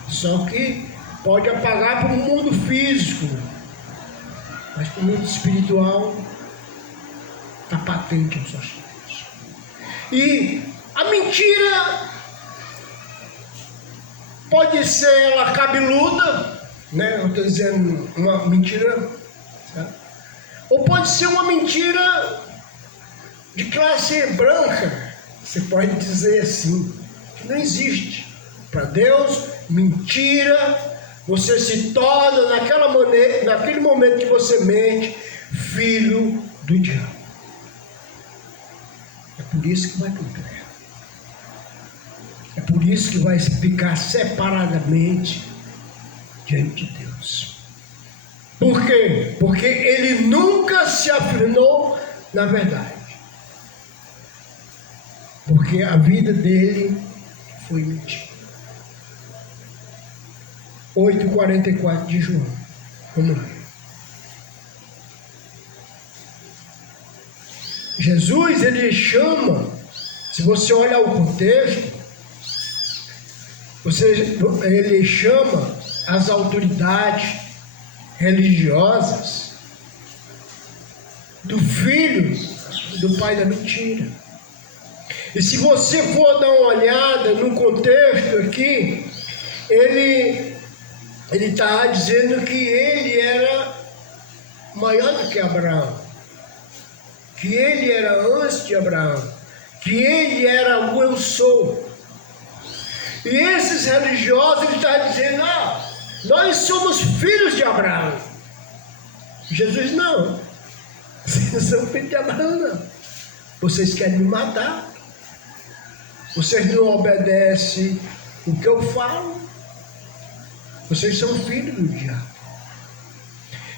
Só que pode apagar para o mundo físico, mas para o mundo espiritual está patente nos seus filhos. E a mentira pode ser ela cabeluda, né? Eu estou dizendo uma mentira, tá? Ou pode ser uma mentira de classe branca. Você pode dizer assim, que não existe. Para Deus, mentira, você se torna naquele momento que você mente, filho do diabo. É por isso que vai para o inferno. É por isso que vai ficar separadamente diante de Deus. Por quê? Porque ele nunca se afirmou na verdade. Porque a vida dele foi mentira. 8:44 de João. Vamos lá. Jesus, ele chama, se você olhar o contexto, ele chama as autoridades religiosas do filho do pai da mentira. E se você for dar uma olhada no contexto aqui, ele está dizendo que ele era maior do que Abraão, que ele era antes de Abraão, que ele era o eu sou. E esses religiosos, ele está dizendo, nós somos filhos de Abraão. Jesus, não, vocês não são filhos de Abraão, não. Vocês querem me matar. Vocês não obedecem o que eu falo. Vocês são filhos do diabo.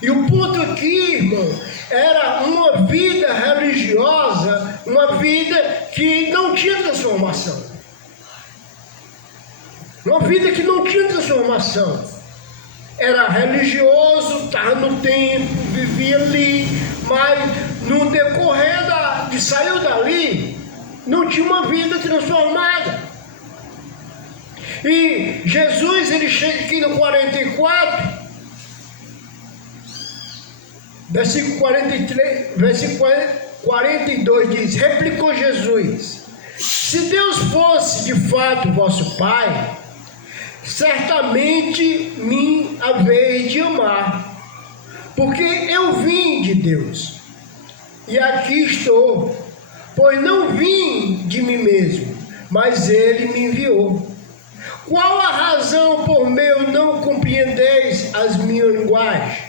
E o ponto aqui, irmão, era uma vida religiosa, uma vida que não tinha transformação. Uma vida que não tinha transformação. Era religioso, estava no templo, vivia ali, mas no decorrer de sair dali, não tinha uma vida transformada. E Jesus, ele chega aqui no 44, versículo 43, versículo 42 diz: replicou Jesus: se Deus fosse de fato vosso Pai, certamente me haveis de amar, porque eu vim de Deus, e aqui estou, pois não vim de mim mesmo, mas Ele me enviou. Qual a razão por meio não compreendeis as minhas linguagens?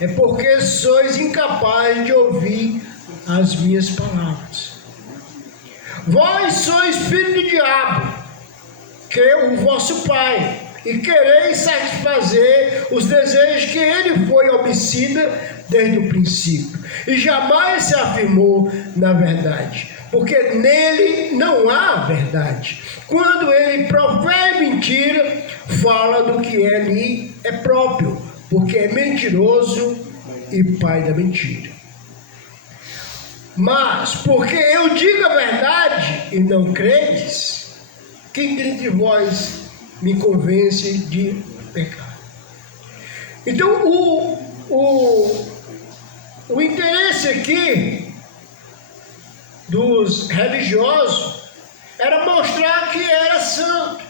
É porque sois incapazes de ouvir as minhas palavras. Vós sois filho do diabo, que é o vosso pai, e quereis satisfazer os desejos que ele foi homicida desde o princípio, e jamais se afirmou na verdade, porque nele não há verdade. Quando ele profere mentira, fala do que lhe é próprio, porque é mentiroso e pai da mentira. Mas, porque eu digo a verdade e não credes, quem dentre vós me convence de pecar? Então, o interesse aqui dos religiosos era mostrar que era santo,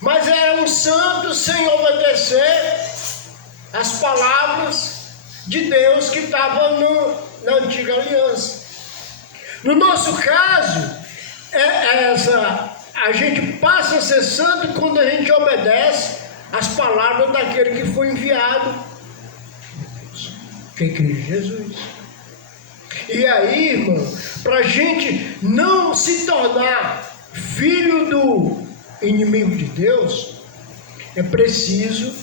mas era um santo sem obedecer as palavras de Deus que estavam na antiga aliança. No nosso caso, a gente passa a ser santo quando a gente obedece as palavras daquele que foi enviado, quem crê em Jesus. E aí, irmão, para a gente não se tornar filho do inimigo de Deus, é preciso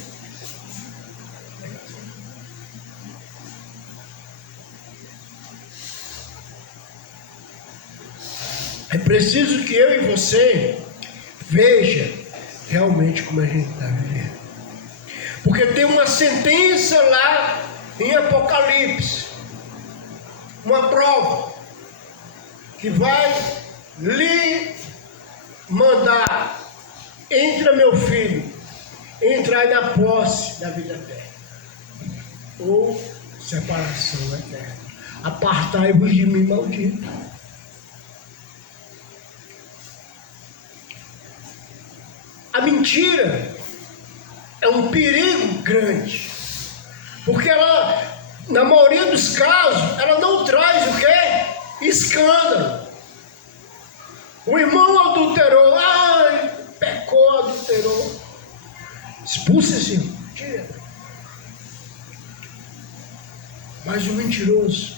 que eu e você veja realmente como a gente está vivendo. Porque tem uma sentença lá em Apocalipse, uma prova que vai lhe mandar: entra, meu filho, entrai na posse da vida eterna, ou separação eterna. Apartai-vos de mim, maldito. A mentira é um perigo grande, porque ela, na maioria dos casos, ela não traz o quê? Escândalo. O irmão adulterou, pecou, adulterou, expulsa esse irmão, tira. Mas o mentiroso,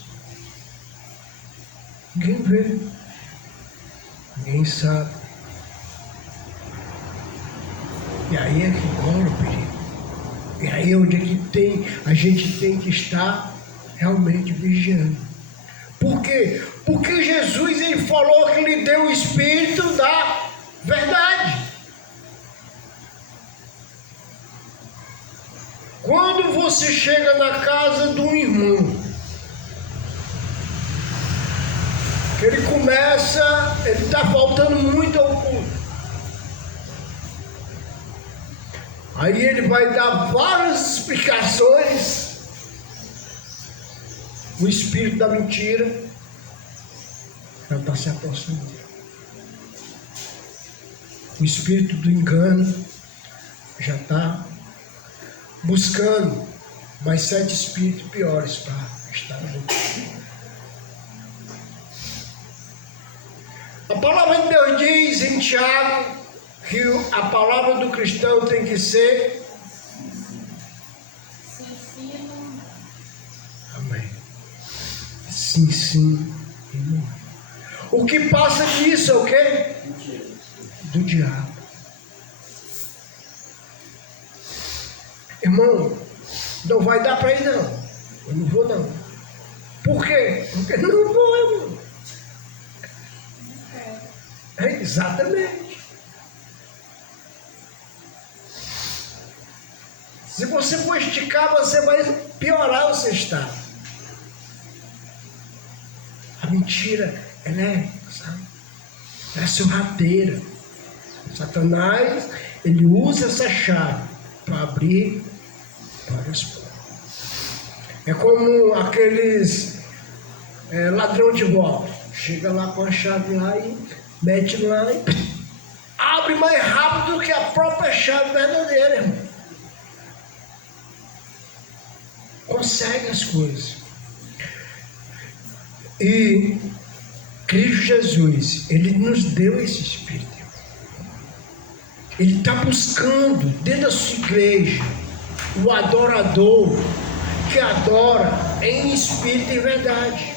ninguém vê, ninguém sabe. E aí é que mora o perigo. E aí é onde é que a gente tem que estar realmente vigiando. Por quê? Porque Jesus, ele falou que lhe deu o Espírito da verdade. Quando você chega na casa de um irmão, que ele está faltando muito ao culto, aí ele vai dar várias explicações. O espírito da mentira já está se aproximando. O espírito do engano já está buscando mais 7 espíritos piores para estar junto. A palavra de Deus diz em Tiago que a palavra do cristão tem que ser amém. Sim, sim e não. O que passa disso é o quê? Do diabo. Irmão, não vai dar para ir não. Eu não vou não. Por quê? Porque não vou, irmão. Exatamente. Se você for esticar, você vai piorar o seu estado. A mentira, ela é sorrateira. Satanás, ele usa essa chave para abrir várias portas. É como aqueles ladrão de bola. Chega lá com a chave lá e mete lá e abre mais rápido do que a própria chave verdadeira, irmão. Consegue as coisas. E Cristo Jesus, ele nos deu esse Espírito. Ele está buscando dentro da sua igreja o adorador que adora em espírito e verdade.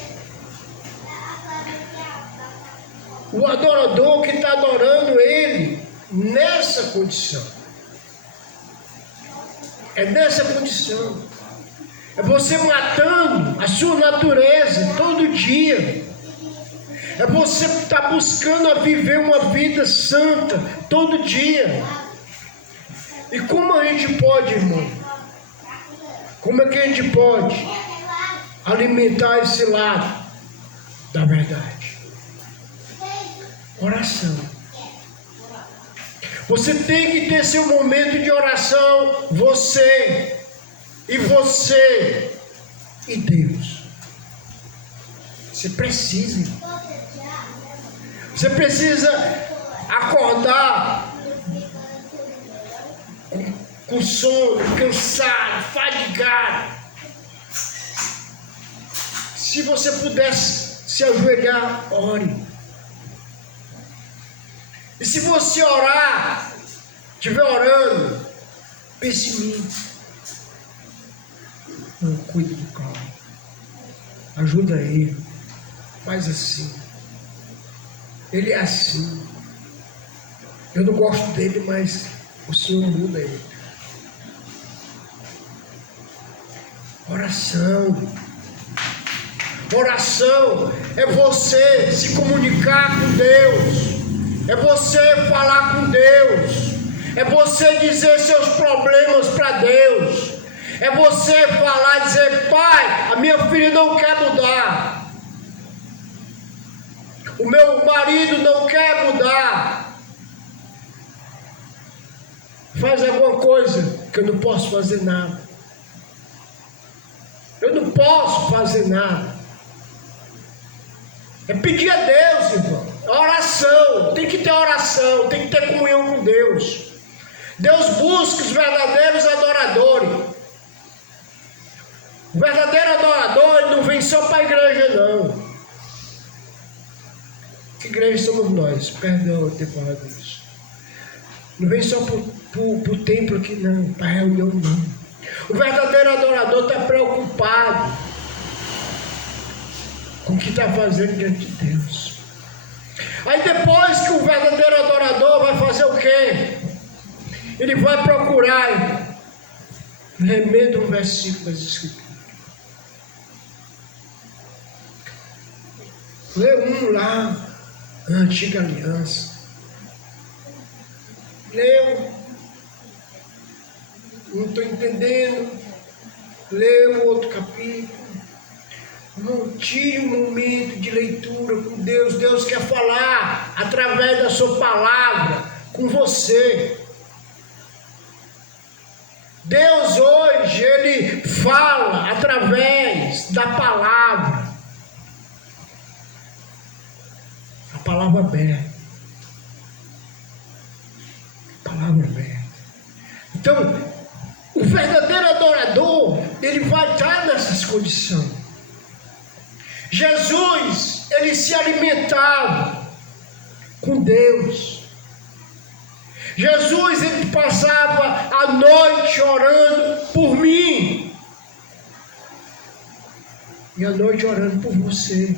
O adorador que está adorando ele nessa condição. É nessa condição. É você matando a sua natureza todo dia. É você estar buscando a viver uma vida santa todo dia. E como a gente pode, irmão? Como é que a gente pode alimentar esse lado da verdade? Oração. Você tem que ter seu momento de oração, você e Deus. Você precisa. Você precisa acordar com sono, cansado, fadigado. Se você pudesse se ajoelhar, ore. E se você orar, estiver orando, pense em mim. Não, cuide do carro. Ajuda ele. mas assim. Ele é assim. Eu não gosto dele, mas o Senhor muda ele. Oração. Oração é você se comunicar com Deus. É você falar com Deus. É você dizer seus problemas para Deus. É você falar e dizer: Pai, a minha filha não quer mudar. O meu marido não quer mudar. Faz alguma coisa, que eu não posso fazer nada. Eu não posso fazer nada. É pedir a Deus, irmão. Oração. Tem que ter oração. Tem que ter comunhão com Deus. Deus busca os verdadeiros adoradores. O verdadeiro adorador, ele não vem só para a igreja, não. Que igreja somos nós? Perdão eu ter falado isso. Não vem só para o templo aqui, não. Para a reunião, não. O verdadeiro adorador está preocupado com o que está fazendo diante de Deus. Aí depois que o verdadeiro adorador vai fazer o quê? Ele vai procurar, remendo um versículo das Escrituras. Lê um lá, a antiga aliança. Leu, não estou entendendo. Leu outro capítulo. Não tire um momento de leitura com Deus. Deus quer falar através da sua palavra com você. Deus hoje, Ele fala através da palavra. A palavra aberta. A palavra aberta. Então, o verdadeiro adorador, ele vai estar nessas condições. Jesus, ele se alimentava com Deus. Jesus, ele passava a noite orando por mim. E a noite orando por você.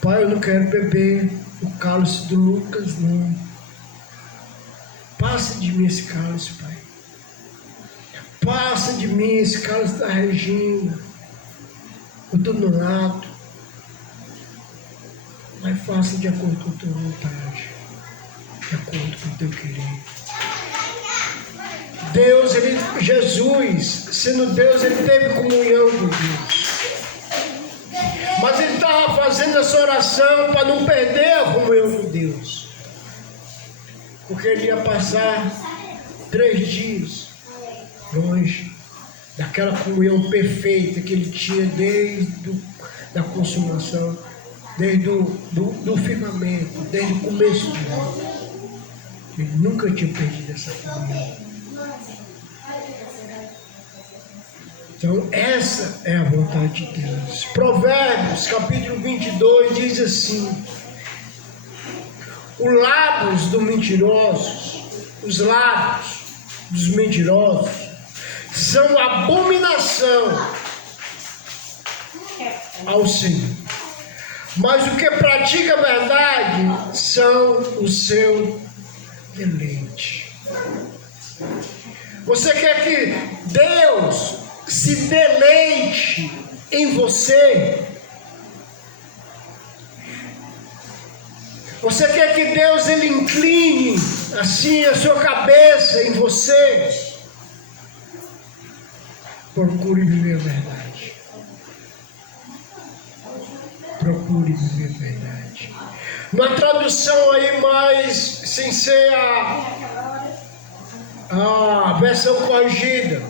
Pai, eu não quero beber o cálice do Lucas, não. Passa de mim esse cálice, Pai. Passa de mim esse cálice da Regina. Eu estou no lado. Mas faça de acordo com a tua vontade. De acordo com o teu querer. Deus, Jesus, sendo Deus, ele teve comunhão com Deus. Mas ele estava fazendo essa oração para não perder a comunhão com Deus. Porque ele ia passar 3 dias longe daquela comunhão perfeita que ele tinha desde a consumação, desde do firmamento, desde o começo de mundo. Ele nunca tinha perdido essa comunhão. Então, essa é a vontade de Deus. Provérbios, capítulo 22, diz assim: os lábios dos mentirosos, são abominação ao Senhor. Mas o que pratica a verdade são o seu deleite. Você quer que Deus se deleite em você? Você quer que Deus ele incline assim a sua cabeça em você? Procure viver a verdade. Procure viver a verdade. Uma tradução aí mais sem ser a versão corrigida.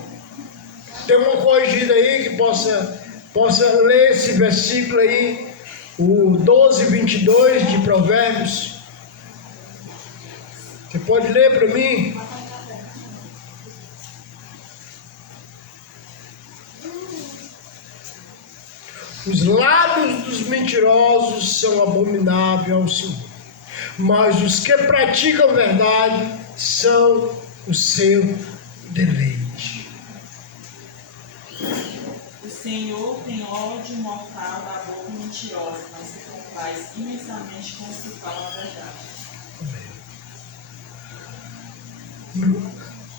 Tem uma corrigida aí que possa ler esse versículo aí, o 12:22 de Provérbios. Você pode ler para mim? Os lábios dos mentirosos são abomináveis ao Senhor, mas os que praticam a verdade são o seu deleite. Senhor tem ódio mortal da boca mentirosa, mas se compraz imensamente com os que falam a verdade.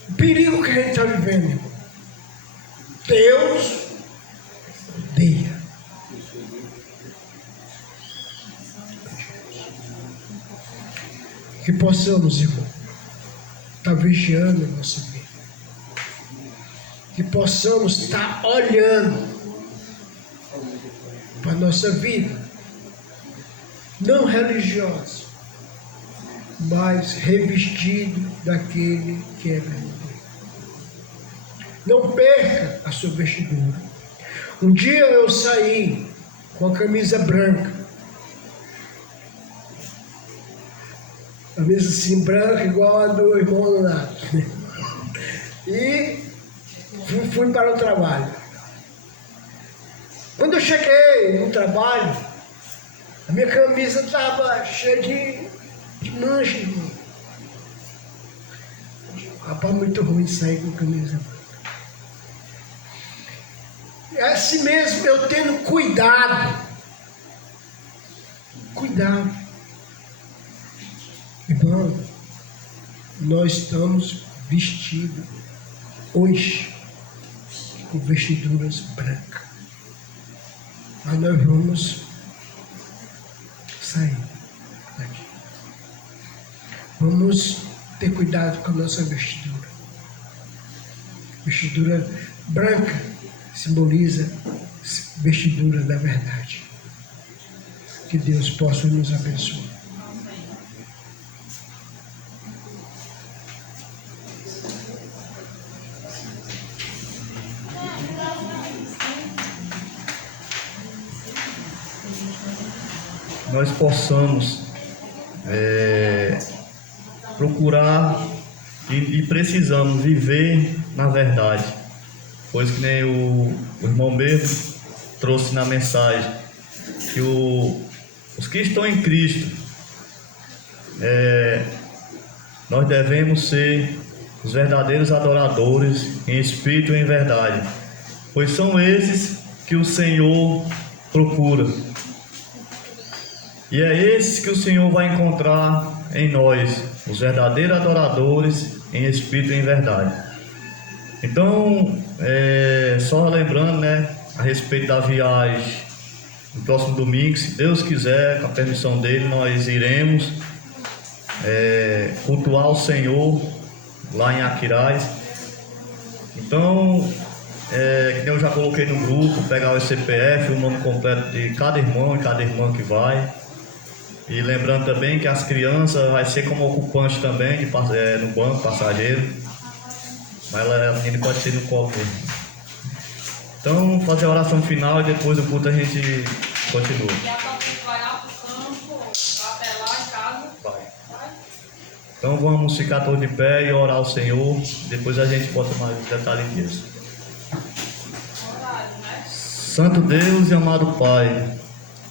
O perigo que a gente está vivendo, irmão. Deus odeia. Que possamos, irmão, estar vigiando a nossa vida. Que possamos estar olhando para a nossa vida, não religiosa, mas revestido daquele que é verdadeiro. Não perca a sua vestidura. Um dia eu saí com a camisa branca, camisa assim branca, igual a do irmão Leonardo, e fui para o trabalho. Quando eu cheguei no trabalho, a minha camisa estava cheia de mancha, irmão. Rapaz, muito ruim sair com camisa branca. É assim mesmo, eu tendo cuidado. Cuidado. Irmão, nós estamos vestidos hoje com vestiduras brancas. Mas nós vamos sair daqui. Vamos ter cuidado com a nossa vestidura. Vestidura branca simboliza vestidura da verdade. Que Deus possa nos abençoar. Nós possamos procurar e precisamos viver na verdade, pois que nem o irmão mesmo trouxe na mensagem, que os que estão em Cristo, nós devemos ser os verdadeiros adoradores em espírito e em verdade, pois são esses que o Senhor procura. E é esses que o Senhor vai encontrar em nós, os verdadeiros adoradores em espírito e em verdade. Então, só lembrando, né, a respeito da viagem, no próximo domingo, se Deus quiser, com a permissão dele, nós iremos cultuar o Senhor lá em Aquiraz. Então, que eu já coloquei no grupo, pegar o CPF, o nome completo de cada irmão e cada irmã que vai. E lembrando também que as crianças vai ser como ocupante também no banco passageiro, mas a menina pode ser no colo mesmo. Então, fazer a oração final e depois do culto a gente continua. E a Patrícia vai lá pro campo, até lá em casa? Vai. Então vamos ficar todos de pé e orar ao Senhor, depois a gente pode mais detalhes disso. Horário, né? Santo Deus e amado Pai,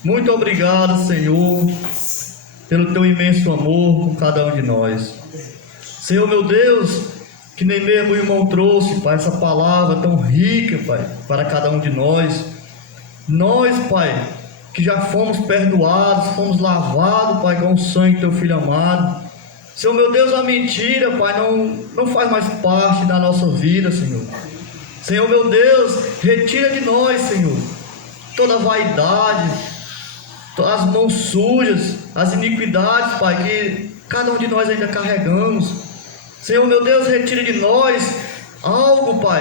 muito obrigado, Senhor, pelo teu imenso amor com cada um de nós. Senhor meu Deus, que nem mesmo o irmão trouxe, Pai, essa palavra tão rica, Pai, para cada um de nós. Nós, Pai, que já fomos perdoados, fomos lavados, Pai, com o sangue do teu Filho amado. Senhor meu Deus, a mentira, Pai, não faz mais parte da nossa vida, Senhor. Senhor meu Deus, retira de nós, Senhor, toda vaidade, as mãos sujas, as iniquidades, Pai, que cada um de nós ainda carregamos. Senhor meu Deus, retire de nós algo, Pai,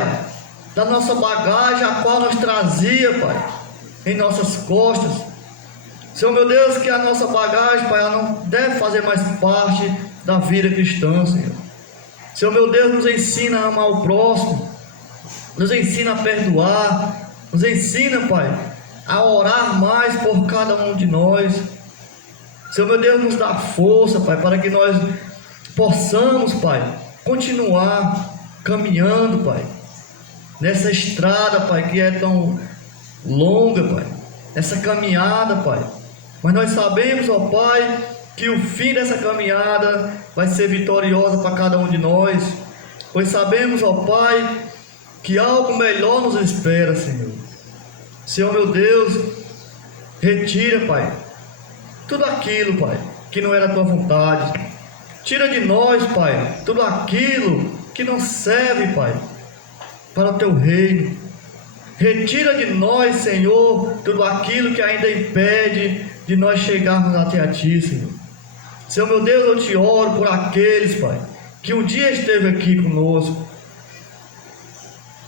da nossa bagagem, a qual nós trazia, Pai, em nossas costas. Senhor meu Deus, que a nossa bagagem, Pai, ela não deve fazer mais parte da vida cristã, Senhor. Senhor meu Deus, nos ensina a amar o próximo, nos ensina a perdoar, nos ensina, Pai, a orar mais por cada um de nós. Senhor meu Deus, nos dá força, Pai, para que nós possamos, Pai, continuar caminhando, Pai, nessa estrada, Pai, que é tão longa, Pai, essa caminhada, Pai. Mas nós sabemos, ó Pai, que o fim dessa caminhada vai ser vitoriosa para cada um de nós, pois sabemos, ó Pai, que algo melhor nos espera, Senhor. Senhor meu Deus, retira, Pai, tudo aquilo, Pai, que não era a tua vontade. Tira de nós, Pai, tudo aquilo que não serve, Pai, para o teu reino. Retira de nós, Senhor, tudo aquilo que ainda impede de nós chegarmos até a Ti, Senhor. Senhor meu Deus, eu te oro por aqueles, Pai, que um dia esteve aqui conosco,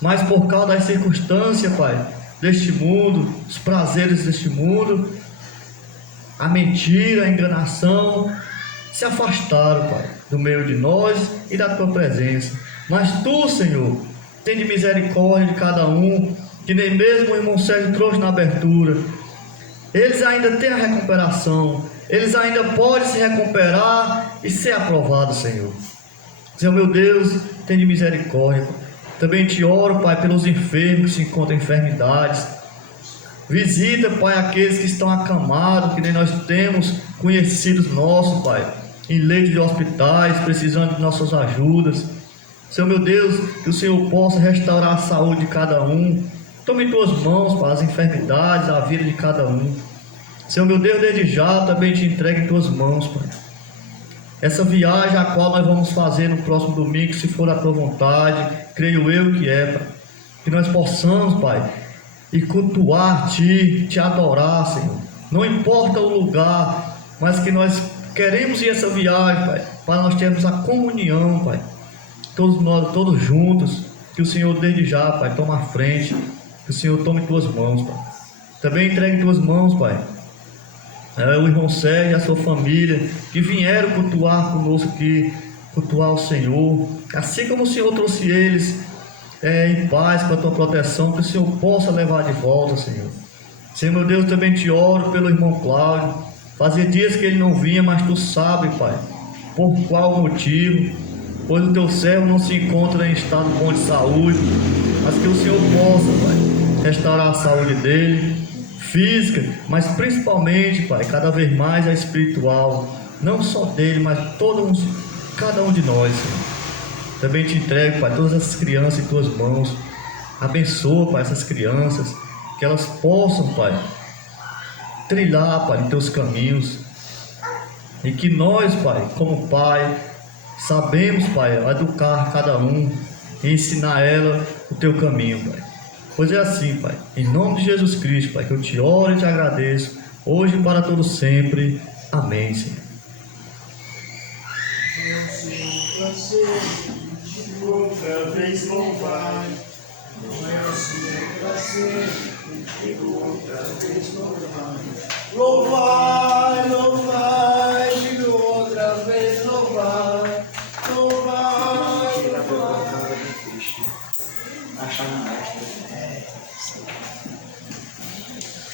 mas por causa das circunstâncias, Pai, deste mundo, os prazeres deste mundo, a mentira, a enganação, se afastaram, Pai, do meio de nós e da Tua presença. Mas Tu, Senhor, tem de misericórdia de cada um, que nem mesmo o irmão Sérgio trouxe na abertura. Eles ainda têm a recuperação, eles ainda podem se recuperar e ser aprovados, Senhor. Senhor meu Deus, tem de misericórdia. Também te oro, Pai, pelos enfermos que se encontram em enfermidades. Visita, Pai, aqueles que estão acamados, que nem nós temos conhecidos nossos, Pai, em leitos de hospitais, precisando de nossas ajudas. Senhor meu Deus, que o Senhor possa restaurar a saúde de cada um. Tome em tuas mãos, Pai, as enfermidades, a vida de cada um. Senhor meu Deus, desde já também te entrego em tuas mãos, Pai. Essa viagem a qual nós vamos fazer no próximo domingo, se for da tua vontade, creio eu que é, Pai. Que nós possamos, Pai, e cultuar-te, te adorar, Senhor. Não importa o lugar, mas que nós queremos ir essa viagem, Pai, para nós termos a comunhão, Pai. Todos nós, todos juntos, que o Senhor desde já, Pai, toma a frente, que o Senhor tome em tuas mãos, Pai. Também entregue em tuas mãos, Pai, o irmão Sérgio e a sua família, que vieram cultuar conosco aqui, cultuar o Senhor, assim como o Senhor trouxe eles em paz, com a tua proteção, que o Senhor possa levar de volta, Senhor. Senhor meu Deus, também te oro pelo irmão Cláudio. Fazia dias que ele não vinha, mas tu sabes, Pai, por qual motivo, pois o teu servo não se encontra em estado bom de saúde, mas que o Senhor possa, Pai, restaurar a saúde dele, física, mas principalmente, Pai, cada vez mais a espiritual, não só dele, mas cada um de nós, Senhor. Também te entrego, Pai, todas essas crianças em tuas mãos. Abençoa, Pai, essas crianças, que elas possam, Pai, trilhar, Pai, em teus caminhos, e que nós, Pai, como Pai, sabemos, Pai, educar cada um e ensinar ela o teu caminho, Pai. Pois é assim, Pai, em nome de Jesus Cristo, Pai, que eu te oro e te agradeço, hoje e para todo sempre. Amém, Senhor. Outra vez louvar, Outra vez louvar. louvar.